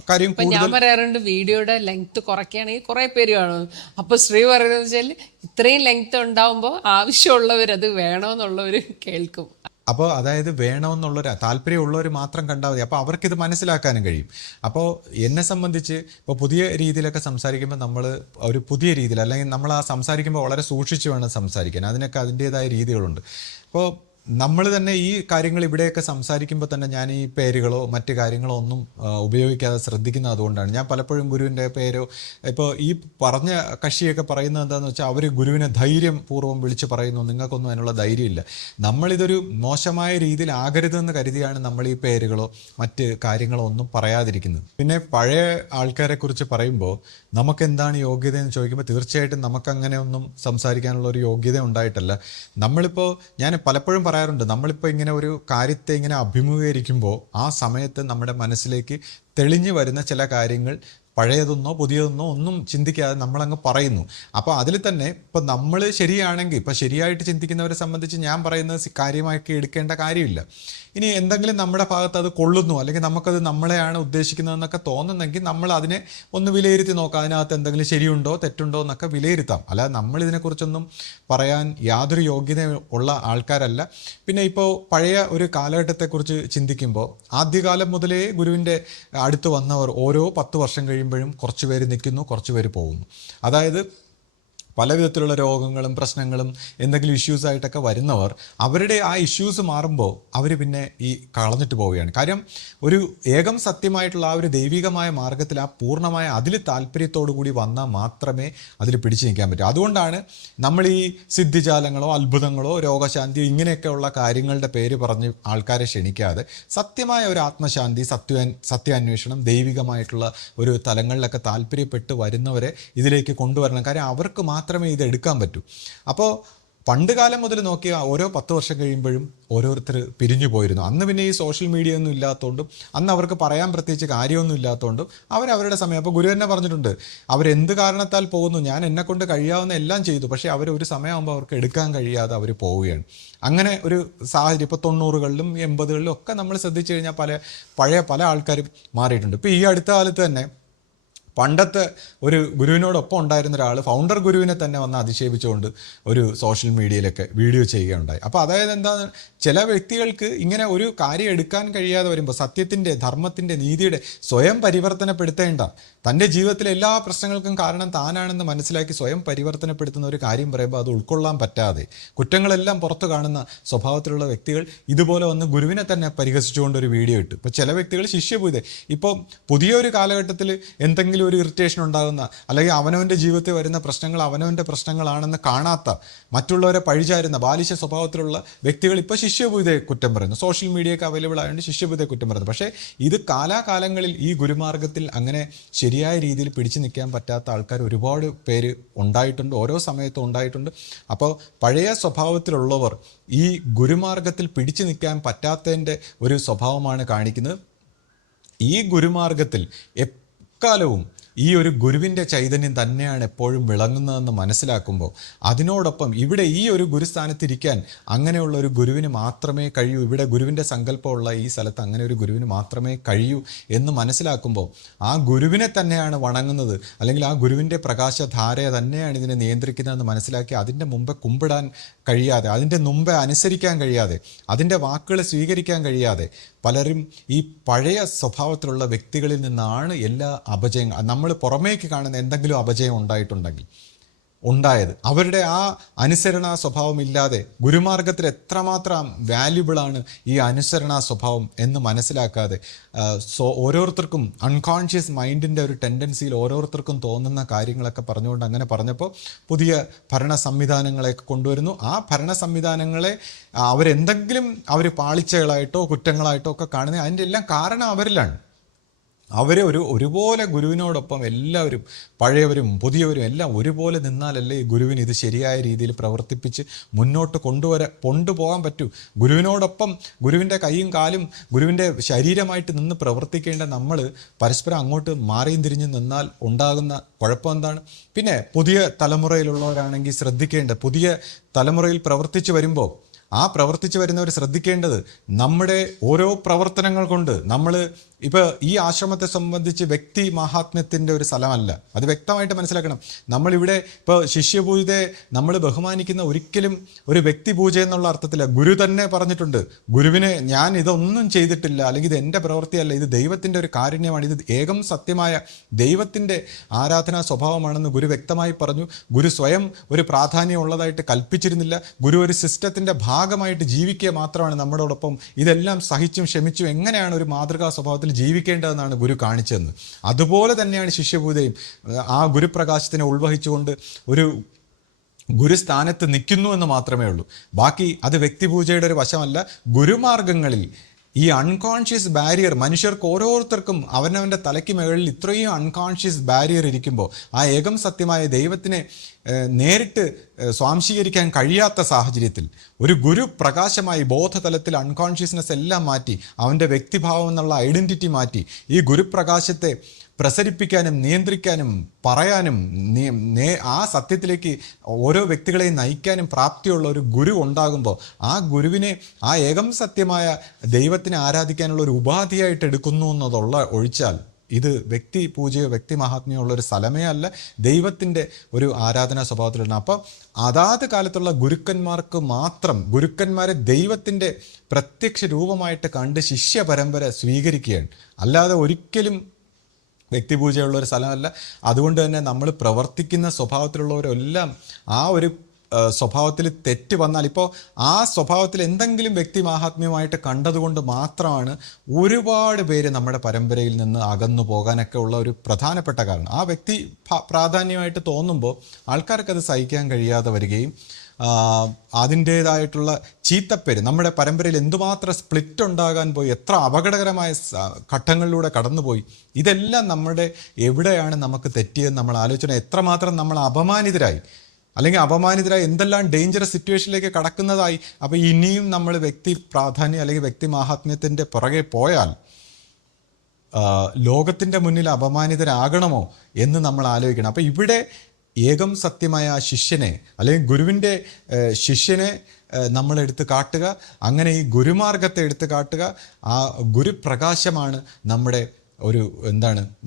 കാര്യം ഞാൻ പറയാറുണ്ട്, വീഡിയോയുടെ ലെങ്ത് കുറയ്ക്കുകയാണെങ്കിൽ കുറേ പേര് കാണും. അപ്പോൾ ശ്രീ പറയുന്നത് വെച്ചാൽ ഇത്രയും ലെങ്ത് ഉണ്ടാവുമ്പോൾ ആവശ്യമുള്ളവർ അത് വേണമെന്നുള്ളവർ കേൾക്കും. അപ്പോൾ അതായത് വേണമെന്നുള്ളൊരു താല്പര്യമുള്ളവർ മാത്രം കണ്ടാൽ മതി. അപ്പോൾ അവർക്കിത് മനസ്സിലാക്കാനും കഴിയും. അപ്പോൾ എന്നെ സംബന്ധിച്ച് ഇപ്പോൾ പുതിയ രീതിയിലൊക്കെ സംസാരിക്കുമ്പോൾ നമ്മൾ ഒരു പുതിയ രീതിയിൽ, അല്ലെങ്കിൽ നമ്മൾ ആ സംസാരിക്കുമ്പോൾ വളരെ സൂക്ഷിച്ച് വേണം സംസാരിക്കാൻ. അതിനൊക്കെ അതിൻ്റേതായ രീതികളുണ്ട്. അപ്പോൾ നമ്മൾ തന്നെ ഈ കാര്യങ്ങൾ ഇവിടെയൊക്കെ സംസാരിക്കുമ്പോൾ തന്നെ ഞാൻ ഈ പേരുകളോ മറ്റു കാര്യങ്ങളോ ഒന്നും ഉപയോഗിക്കാതെ ശ്രദ്ധിക്കുന്നത് അതുകൊണ്ടാണ്. ഞാൻ പലപ്പോഴും ഗുരുവിൻ്റെ പേരോ ഇപ്പോൾ ഈ പറഞ്ഞ കക്ഷിയൊക്കെ പറയുന്നത് എന്താണെന്ന് വെച്ചാൽ അവർ ഗുരുവിനെ ധൈര്യം പൂർവ്വം വിളിച്ച് പറയുന്നു, നിങ്ങൾക്കൊന്നും അതിനുള്ള ധൈര്യമില്ല. നമ്മളിതൊരു മോശമായ രീതിയിൽ ആകരുതെന്ന് കരുതിയാണ് നമ്മൾ ഈ പേരുകളോ മറ്റ് കാര്യങ്ങളോ ഒന്നും പറയാതിരിക്കുന്നത്. പിന്നെ പഴയ ആൾക്കാരെ കുറിച്ച് പറയുമ്പോൾ നമുക്ക് എന്താണ് യോഗ്യത എന്ന് ചോദിക്കുമ്പോൾ തീർച്ചയായിട്ടും നമുക്കങ്ങനെ ഒന്നും സംസാരിക്കാനുള്ള ഒരു യോഗ്യത ഉണ്ടായിട്ടല്ല. നമ്മളിപ്പോൾ ഞാൻ പലപ്പോഴും പറയാറുണ്ട്, നമ്മളിപ്പോൾ ഇങ്ങനെ ഒരു കാര്യത്തെ ഇങ്ങനെ അഭിമുഖീകരിക്കുമ്പോൾ ആ സമയത്ത് നമ്മുടെ മനസ്സിലേക്ക് തെളിഞ്ഞു വരുന്ന ചില കാര്യങ്ങൾ പഴയതൊന്നോ പുതിയതൊന്നോ ഒന്നും ചിന്തിക്കാതെ നമ്മളങ്ങ് പറയുന്നു. അപ്പോൾ അതിൽ തന്നെ ഇപ്പം നമ്മൾ ശരിയാണെങ്കിൽ, ഇപ്പം ശരിയായിട്ട് ചിന്തിക്കുന്നവരെ സംബന്ധിച്ച് ഞാൻ പറയുന്നത് കാര്യമാക്കി എടുക്കേണ്ട കാര്യമില്ല. ഇനി എന്തെങ്കിലും നമ്മുടെ ഭാഗത്ത് അത് കൊള്ളുന്നു, അല്ലെങ്കിൽ നമുക്കത് നമ്മളെയാണ് ഉദ്ദേശിക്കുന്നതെന്നൊക്കെ തോന്നുന്നെങ്കിൽ നമ്മൾ അതിനെ ഒന്ന് വിലയിരുത്തി നോക്കാം. അതിനകത്ത് എന്തെങ്കിലും ശരിയുണ്ടോ തെറ്റുണ്ടോ എന്നൊക്കെ വിലയിരുത്താം. അല്ലാതെ നമ്മൾ ഇതിനെക്കുറിച്ചൊന്നും പറയാൻ യാതൊരു യോഗ്യത ഉള്ള ആൾക്കാരല്ല. പിന്നെ ഇപ്പോൾ പഴയ ഒരു കാലഘട്ടത്തെക്കുറിച്ച് ചിന്തിക്കുമ്പോൾ ആദ്യകാലം മുതലേ ഗുരുവിൻ്റെ അടുത്ത് വന്നവർ ഓരോ 10 വർഷം കഴിയുമ്പോഴും കുറച്ച് പേര് നിൽക്കുന്നു, കുറച്ച് പേര് പോകുന്നു. അതായത് പല വിധത്തിലുള്ള രോഗങ്ങളും പ്രശ്നങ്ങളും എന്തെങ്കിലും ഇഷ്യൂസായിട്ടൊക്കെ വരുന്നവർ അവരുടെ ആ ഇഷ്യൂസ് മാറുമ്പോൾ അവർ പിന്നെ ഈ കളഞ്ഞിട്ട് പോവുകയാണ്. കാര്യം ഒരു ഏകം സത്യമായിട്ടുള്ള ആ ഒരു ദൈവികമായ മാർഗത്തിൽ ആ പൂർണ്ണമായ അതിൽ താല്പര്യത്തോടു കൂടി വന്നാൽ മാത്രമേ അതിൽ പിടിച്ചു നിൽക്കാൻ പറ്റൂ. അതുകൊണ്ടാണ് നമ്മൾ ഈ സിദ്ധിജാലങ്ങളോ അത്ഭുതങ്ങളോ രോഗശാന്തിയോ ഇങ്ങനെയൊക്കെയുള്ള കാര്യങ്ങളുടെ പേര് പറഞ്ഞ് ആൾക്കാരെ ക്ഷണിക്കാതെ സത്യമായ ഒരു ആത്മശാന്തി, സത്യാന്വേഷണം, ദൈവികമായിട്ടുള്ള ഒരു തലങ്ങളിലൊക്കെ താല്പര്യപ്പെട്ട് വരുന്നവരെ ഇതിലേക്ക് കൊണ്ടുവരണം. കാര്യം അവർക്ക് മാത്രമേ ഇത് എടുക്കാൻ പറ്റൂ. അപ്പോൾ പണ്ട് കാലം മുതൽ നോക്കിയ ഓരോ 10 വർഷം കഴിയുമ്പോഴും ഓരോരുത്തർ പിരിഞ്ഞു പോയിരുന്നു. അന്ന് പിന്നെ ഈ സോഷ്യൽ മീഡിയ ഒന്നും ഇല്ലാത്തതുകൊണ്ടും അന്ന് അവർക്ക് പറയാൻ പ്രത്യേകിച്ച് കാര്യമൊന്നും ഇല്ലാത്തതുകൊണ്ടും അവരവരുടെ സമയം, അപ്പോൾ ഗുരു തന്നെ പറഞ്ഞിട്ടുണ്ട്, അവരെന്ത് കാരണത്താൽ പോകുന്നു, ഞാൻ എന്നെക്കൊണ്ട് കഴിയാവുന്ന എല്ലാം ചെയ്തു, പക്ഷേ അവർ ഒരു സമയമാകുമ്പോൾ അവർക്ക് എടുക്കാൻ കഴിയാതെ അവർ പോവുകയാണ്. അങ്ങനെ ഒരു സാഹചര്യം ഇപ്പോൾ 90കളിലും 80കളിലും ഒക്കെ നമ്മൾ ശ്രദ്ധിച്ചു കഴിഞ്ഞാൽ പഴയ പല ആൾക്കാരും മാറിയിട്ടുണ്ട്. ഇപ്പോൾ ഈ അടുത്ത കാലത്ത് തന്നെ പണ്ടത്തെ ഒരു ഗുരുവിനോടൊപ്പം ഉണ്ടായിരുന്ന ഒരാൾ ഫൗണ്ടർ ഗുരുവിനെ തന്നെ വന്ന് അധിക്ഷേപിച്ചുകൊണ്ട് ഒരു സോഷ്യൽ മീഡിയയിലൊക്കെ വീഡിയോ ചെയ്യുകയുണ്ടായി. അപ്പോൾ അതായത് എന്താണ്, ചില വ്യക്തികൾക്ക് ഇങ്ങനെ ഒരു കാര്യം എടുക്കാൻ കഴിയാതെ വരുമ്പോൾ സത്യത്തിൻ്റെ, ധർമ്മത്തിൻ്റെ, നീതിയുടെ സ്വയം പരിവർത്തനപ്പെടുത്തേണ്ട, തൻ്റെ ജീവിതത്തിലെ എല്ലാ പ്രശ്നങ്ങൾക്കും കാരണം താനാണെന്ന് മനസ്സിലാക്കി സ്വയം പരിവർത്തനപ്പെടുത്തുന്ന ഒരു കാര്യം പറയുമ്പോൾ അത് ഉൾക്കൊള്ളാൻ പറ്റാതെ കുറ്റങ്ങളെല്ലാം പുറത്തു കാണുന്ന സ്വഭാവത്തിലുള്ള വ്യക്തികൾ ഇതുപോലെ വന്ന് ഗുരുവിനെ തന്നെ പരിഹസിച്ചുകൊണ്ട് ഒരു വീഡിയോ ഇട്ടു. ഇപ്പോൾ ചില വ്യക്തികൾ ശിഷ്യപൂജ, ഇപ്പോൾ പുതിയൊരു കാലഘട്ടത്തിൽ എന്തെങ്കിലും ഒരു ഇറിറ്റേഷൻ ഉണ്ടാകുന്ന, അല്ലെങ്കിൽ അവനവൻ്റെ ജീവിതത്തിൽ വരുന്ന പ്രശ്നങ്ങൾ അവനവൻ്റെ പ്രശ്നങ്ങളാണെന്ന് കാണാത്ത, മറ്റുള്ളവരെ പഴിചാരുന്ന ബാലിശ സ്വഭാവത്തിലുള്ള വ്യക്തികൾ ഇപ്പോൾ ശിഷ്യപൂജയെ കുറ്റം പറയുന്നു. സോഷ്യൽ മീഡിയയൊക്കെ അവൈലബിൾ ആയതുകൊണ്ട് ശിഷ്യപൂജയെ കുറ്റം പറയുന്നു. പക്ഷേ ഇത് കാലാകാലങ്ങളിൽ ഈ ഗുരുമാർഗത്തിൽ അങ്ങനെ ശരിയായ രീതിയിൽ പിടിച്ചു നിൽക്കാൻ പറ്റാത്ത ആൾക്കാർ ഒരുപാട് പേര് ഉണ്ടായിട്ടുണ്ട്, ഓരോ സമയത്തും ഉണ്ടായിട്ടുണ്ട്. അപ്പോൾ പഴയ സ്വഭാവത്തിലുള്ളവർ ഈ ഗുരുമാർഗത്തിൽ പിടിച്ചു നിൽക്കാൻ പറ്റാത്തതിൻ്റെ ഒരു സ്വഭാവമാണ് കാണിക്കുന്നത്. ഈ ഗുരുമാർഗത്തിൽ എക്കാലവും ഈ ഒരു ഗുരുവിൻ്റെ ചൈതന്യം തന്നെയാണ് എപ്പോഴും വിളങ്ങുന്നതെന്ന് മനസ്സിലാക്കുമ്പോൾ അതിനോടൊപ്പം ഇവിടെ ഈ ഒരു ഗുരുസ്ഥാനത്തിരിക്കാൻ അങ്ങനെയുള്ള ഒരു ഗുരുവിന് മാത്രമേ കഴിയൂ, ഇവിടെ ഗുരുവിൻ്റെ സങ്കല്പമുള്ള ഈ സ്ഥലത്ത് അങ്ങനെ ഒരു ഗുരുവിന് മാത്രമേ കഴിയൂ എന്ന് മനസ്സിലാക്കുമ്പോൾ ആ ഗുരുവിനെ തന്നെയാണ് വണങ്ങുന്നത്, അല്ലെങ്കിൽ ആ ഗുരുവിൻ്റെ പ്രകാശധാരയെ തന്നെയാണ് ഇതിനെ നിയന്ത്രിക്കുന്നതെന്ന് മനസ്സിലാക്കി അതിൻ്റെ മുമ്പേ കുമ്പിടാൻ കഴിയാതെ, അതിൻ്റെ മുമ്പേ അനുസരിക്കാൻ കഴിയാതെ, അതിൻ്റെ വാക്കുകൾ സ്വീകരിക്കാൻ കഴിയാതെ പലരും ഈ പഴയ സ്വഭാവത്തിലുള്ള വ്യക്തികളിൽ നിന്നാണ് എല്ലാ അപജയം, നമ്മൾ പുറമേക്ക് കാണുന്ന എന്തെങ്കിലും അപജയം ഉണ്ടായത് അവരുടെ ആ അനുസരണാ സ്വഭാവമില്ലാതെ ഗുരുമാർഗത്തിൽ എത്രമാത്രം വാല്യുബിളാണ് ഈ അനുസരണാ സ്വഭാവം എന്ന് മനസ്സിലാക്കാതെ ഓരോരുത്തർക്കും അൺകോൺഷ്യസ് മൈൻഡിൻ്റെ ഒരു ടെൻഡൻസിയിൽ ഓരോരുത്തർക്കും തോന്നുന്ന കാര്യങ്ങളൊക്കെ പറഞ്ഞുകൊണ്ട് അങ്ങനെ പറഞ്ഞപ്പോൾ പുതിയ ഭരണ സംവിധാനങ്ങളെയൊക്കെ കൊണ്ടുവരുന്നു. ആ ഭരണ സംവിധാനങ്ങളെ അവരെന്തെങ്കിലും പാളിച്ചകളായിട്ടോ കുറ്റങ്ങളായിട്ടോ ഒക്കെ കാണുന്നത് അതിൻ്റെ എല്ലാം കാരണം അവരിലാണ്. അവരെ ഒരുപോലെ ഗുരുവിനോടൊപ്പം എല്ലാവരും, പഴയവരും പുതിയവരും എല്ലാം ഒരുപോലെ നിന്നാലല്ലേ ഈ ഗുരുവിന് ഇത് ശരിയായ രീതിയിൽ പ്രവർത്തിപ്പിച്ച് മുന്നോട്ട് കൊണ്ടുപോകാൻ പറ്റൂ. ഗുരുവിനോടൊപ്പം ഗുരുവിൻ്റെ കൈയും കാലും ഗുരുവിൻ്റെ ശരീരമായിട്ട് നിന്ന് പ്രവർത്തിക്കേണ്ട നമ്മൾ പരസ്പരം അങ്ങോട്ട് മാറിയും തിരിഞ്ഞ് നിന്നാൽ ഉണ്ടാകുന്ന കുഴപ്പം എന്താണ്? പിന്നെ പുതിയ തലമുറയിലുള്ളവരാണെങ്കിൽ ശ്രദ്ധിക്കേണ്ട, പുതിയ തലമുറയിൽ പ്രവർത്തിച്ചു വരുമ്പോൾ ആ പ്രവർത്തിച്ചു വരുന്നവർ ശ്രദ്ധിക്കേണ്ടത് നമ്മുടെ ഓരോ പ്രവർത്തനങ്ങൾ കൊണ്ട് നമ്മൾ ഇപ്പോൾ ഈ ആശ്രമത്തെ സംബന്ധിച്ച് വ്യക്തി മാഹാത്മ്യത്തിൻ്റെ ഒരു സ്ഥലമല്ല. അത് വ്യക്തമായിട്ട് മനസ്സിലാക്കണം. നമ്മളിവിടെ ഇപ്പോൾ ശിഷ്യപൂജയെ നമ്മൾ ബഹുമാനിക്കുന്ന ഒരിക്കലും ഒരു വ്യക്തി പൂജ എന്നുള്ള അർത്ഥത്തില്ല. ഗുരു തന്നെ പറഞ്ഞിട്ടുണ്ട്, ഗുരുവിനെ ഞാൻ ഇതൊന്നും ചെയ്തിട്ടില്ല, അല്ലെങ്കിൽ ഇത് എൻ്റെ പ്രവൃത്തിയല്ല, ഇത് ദൈവത്തിൻ്റെ ഒരു കാരുണ്യമാണ്, ഇത് ഏകം സത്യമായ ദൈവത്തിൻ്റെ ആരാധനാ സ്വഭാവമാണെന്ന് ഗുരു വ്യക്തമായി പറഞ്ഞു. ഗുരു സ്വയം ഒരു പ്രാധാന്യം ഉള്ളതായിട്ട് കൽപ്പിച്ചിരുന്നില്ല. ഗുരു ഒരു സിസ്റ്റത്തിൻ്റെ ഭാഗമായിട്ട് ജീവിക്കുക മാത്രമാണ് നമ്മളോടൊപ്പം. ഇതെല്ലാം സഹിച്ചും ക്ഷമിച്ചും എങ്ങനെയാണ് ഒരു മാതൃകാ സ്വഭാവത്തിൽ ജീവിക്കേണ്ടതെന്നാണ് ഗുരു കാണിച്ചതെന്ന്. അതുപോലെ തന്നെയാണ് ശിഷ്യപൂജയും. ആ ഗുരുപ്രകാശത്തിനെ ഉൾവഹിച്ചുകൊണ്ട് ഒരു ഗുരുസ്ഥാനത്ത് നിൽക്കുന്നു എന്ന് മാത്രമേ ഉള്ളൂ. ബാക്കി അത് വ്യക്തിപൂജയുടെ ഒരു വശമല്ല. ഗുരുമാർഗങ്ങളിൽ ഈ അൺകോൺഷ്യസ് ബാരിയർ മനുഷ്യർക്ക് ഓരോരുത്തർക്കും അവനവൻ്റെ തലയ്ക്ക് മുകളിൽ ഇത്രയും അൺകോൺഷ്യസ് ബാരിയർ ഇരിക്കുമ്പോൾ ആ ഏകം സത്യമായ ദൈവത്തിനെ നേരിട്ട് സ്വാംശീകരിക്കാൻ കഴിയാത്ത സാഹചര്യത്തിൽ ഒരു ഗുരു പ്രകാശമായി ബോധതലത്തിൽ അൺകോൺഷ്യസ്നെസ് എല്ലാം മാറ്റി അവൻ്റെ വ്യക്തിഭാവം എന്നുള്ള ഐഡൻറ്റിറ്റി മാറ്റി ഈ ഗുരുപ്രകാശത്തെ പ്രസരിപ്പിക്കാനും നിയന്ത്രിക്കാനും പറയാനും ആ സത്യത്തിലേക്ക് ഓരോ വ്യക്തികളെയും നയിക്കാനും പ്രാപ്തിയുള്ള ഒരു ഗുരു ഉണ്ടാകുമ്പോൾ ആ ഗുരുവിനെ ആ ഏകം സത്യമായ ദൈവത്തിനെ ആരാധിക്കാനുള്ള ഒരു ഉപാധിയായിട്ട് എടുക്കുന്നു എന്നതുള്ള ഒഴിച്ചാൽ ഇത് വ്യക്തി പൂജയോ വ്യക്തി മഹാത്മ്യമോ ഉള്ളൊരു സ്ഥലമേ അല്ല, ദൈവത്തിൻ്റെ ഒരു ആരാധനാ സ്വഭാവത്തിലാണ്. അപ്പോൾ അതാത് കാലത്തുള്ള ഗുരുക്കന്മാർക്ക് മാത്രം, ഗുരുക്കന്മാരെ ദൈവത്തിൻ്റെ പ്രത്യക്ഷ രൂപമായിട്ട് കണ്ട് ശിഷ്യ പരമ്പര സ്വീകരിക്കുകയാണ്. അല്ലാതെ ഒരിക്കലും വ്യക്തിപൂജയുള്ള ഒരു സ്ഥലമല്ല. അതുകൊണ്ട് തന്നെ നമ്മൾ പ്രവർത്തിക്കുന്ന സ്വഭാവത്തിലുള്ളവരെല്ലാം ആ ഒരു സ്വഭാവത്തിൽ തെറ്റ് വന്നാൽ, ഇപ്പോൾ ആ സ്വഭാവത്തിൽ എന്തെങ്കിലും വ്യക്തി മാഹാത്മ്യമായിട്ട് കണ്ടതുകൊണ്ട് മാത്രമാണ് ഒരുപാട് പേര് നമ്മുടെ പരമ്പരയിൽ നിന്ന് അകന്നു പോകാനൊക്കെ ഉള്ള ഒരു പ്രധാനപ്പെട്ട കാരണം. ആ വ്യക്തി പ്രാധാന്യമായിട്ട് തോന്നുമ്പോൾ ആൾക്കാർക്കത് സഹിക്കാൻ കഴിയാതെ വരികയും അതിൻ്റേതായിട്ടുള്ള ചീത്തപ്പേര് നമ്മുടെ പരമ്പരയിൽ എന്തുമാത്രം സ്പ്ലിറ്റ് ഉണ്ടാകാൻ പോയി, എത്ര അപകടകരമായ ഘട്ടങ്ങളിലൂടെ കടന്നുപോയി, ഇതെല്ലാം നമ്മുടെ എവിടെയാണ് നമുക്ക് തെറ്റിയെന്ന് നമ്മൾ ആലോചിക്കണം. എത്രമാത്രം നമ്മൾ അപമാനിതരായി എന്തെല്ലാം ഡേഞ്ചറസ് സിറ്റുവേഷനിലേക്ക് കടക്കുന്നതായി. അപ്പോൾ ഇനിയും നമ്മൾ വ്യക്തി പ്രാധാന്യം അല്ലെങ്കിൽ വ്യക്തി മാഹാത്മ്യത്തിൻ്റെ പുറകെ പോയാൽ ലോകത്തിൻ്റെ മുന്നിൽ അപമാനിതരാകണമോ എന്ന് നമ്മൾ ആലോചിക്കണം. അപ്പോൾ ഇവിടെ ഏകം സത്യമായ ആ ശിഷ്യനെ അല്ലെങ്കിൽ ഗുരുവിൻ്റെ ശിഷ്യനെ നമ്മൾ എടുത്ത് കാട്ടുക, അങ്ങനെ ഈ ഗുരുമാർഗത്തെ എടുത്ത് കാട്ടുക. ആ ഗുരുപ്രകാശമാണ് നമ്മുടെ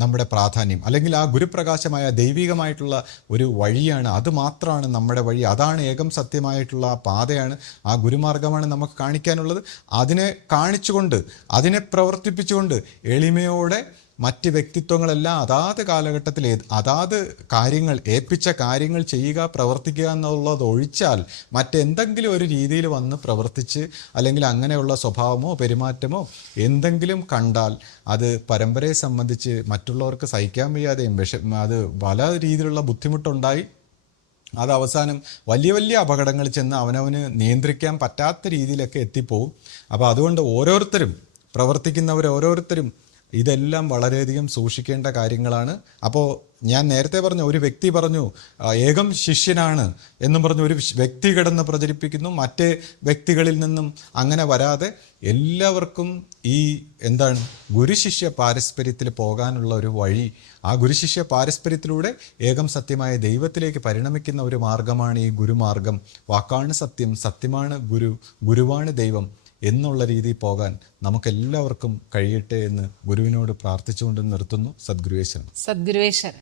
നമ്മുടെ പ്രാധാന്യം, അല്ലെങ്കിൽ ആ ഗുരുപ്രകാശമായ ദൈവികമായിട്ടുള്ള ഒരു വഴിയാണ്. അത് മാത്രമാണ് നമ്മുടെ വഴി. അതാണ് ഏകം സത്യമായിട്ടുള്ള ആ പാതയാണ്, ആ ഗുരുമാർഗമാണ് നമുക്ക് കാണിക്കാനുള്ളത്. അതിനെ കാണിച്ചുകൊണ്ട് അതിനെ പ്രവർത്തിപ്പിച്ചുകൊണ്ട് എളിമയോടെ മറ്റ് വ്യക്തിത്വങ്ങളെല്ലാം അതാത് കാലഘട്ടത്തിൽ അതാത് കാര്യങ്ങൾ ഏൽപ്പിച്ച കാര്യങ്ങൾ ചെയ്യുക, പ്രവർത്തിക്കുക എന്നുള്ളത് ഒഴിച്ചാൽ മറ്റെന്തെങ്കിലും ഒരു രീതിയിൽ വന്ന് പ്രവർത്തിച്ച് അല്ലെങ്കിൽ അങ്ങനെയുള്ള സ്വഭാവമോ പെരുമാറ്റമോ എന്തെങ്കിലും കണ്ടാൽ അത് പരമ്പരയെ സംബന്ധിച്ച് മറ്റുള്ളവർക്ക് സഹിക്കാൻ വയ്യാതെയും അത് പല രീതിയിലുള്ള ബുദ്ധിമുട്ടുണ്ടായി അത് അവസാനം വലിയ വലിയ അപകടങ്ങൾ ചെന്ന് അവനവന് നിയന്ത്രിക്കാൻ പറ്റാത്ത രീതിയിലൊക്കെ എത്തിപ്പോവും. അപ്പോൾ അതുകൊണ്ട് ഓരോരുത്തരും ഇതെല്ലാം വളരെയധികം സൂക്ഷിക്കേണ്ട കാര്യങ്ങളാണ്. അപ്പോൾ ഞാൻ നേരത്തെ പറഞ്ഞു, ഒരു വ്യക്തി പറഞ്ഞു ഏകം ശിഷ്യനാണ് എന്നും പറഞ്ഞു ഒരു വ്യക്തി കിടന്ന് പ്രചരിപ്പിക്കുന്നു. മറ്റേ വ്യക്തികളിൽ നിന്നും അങ്ങനെ വരാതെ എല്ലാവർക്കും ഈ ഗുരുശിഷ്യ പാരസ്പര്യത്തിൽ പോകാനുള്ള ഒരു വഴി, ആ ഗുരുശിഷ്യ പാരസ്പര്യത്തിലൂടെ ഏകം സത്യമായ ദൈവത്തിലേക്ക് പരിണമിക്കുന്ന ഒരു മാർഗമാണ് ഈ ഗുരുമാർഗം. വാക്കാണ് സത്യം, സത്യമാണ് ഗുരു, ഗുരുവാണ് ദൈവം എന്നുള്ള രീതിയിൽ പോകാൻ നമുക്കെല്ലാവർക്കും കഴിയട്ടെ എന്ന് ഗുരുവിനോട് പ്രാർത്ഥിച്ചുകൊണ്ട് നിർത്തുന്നു. സദ്ഗുരുവേശ്വരൻ.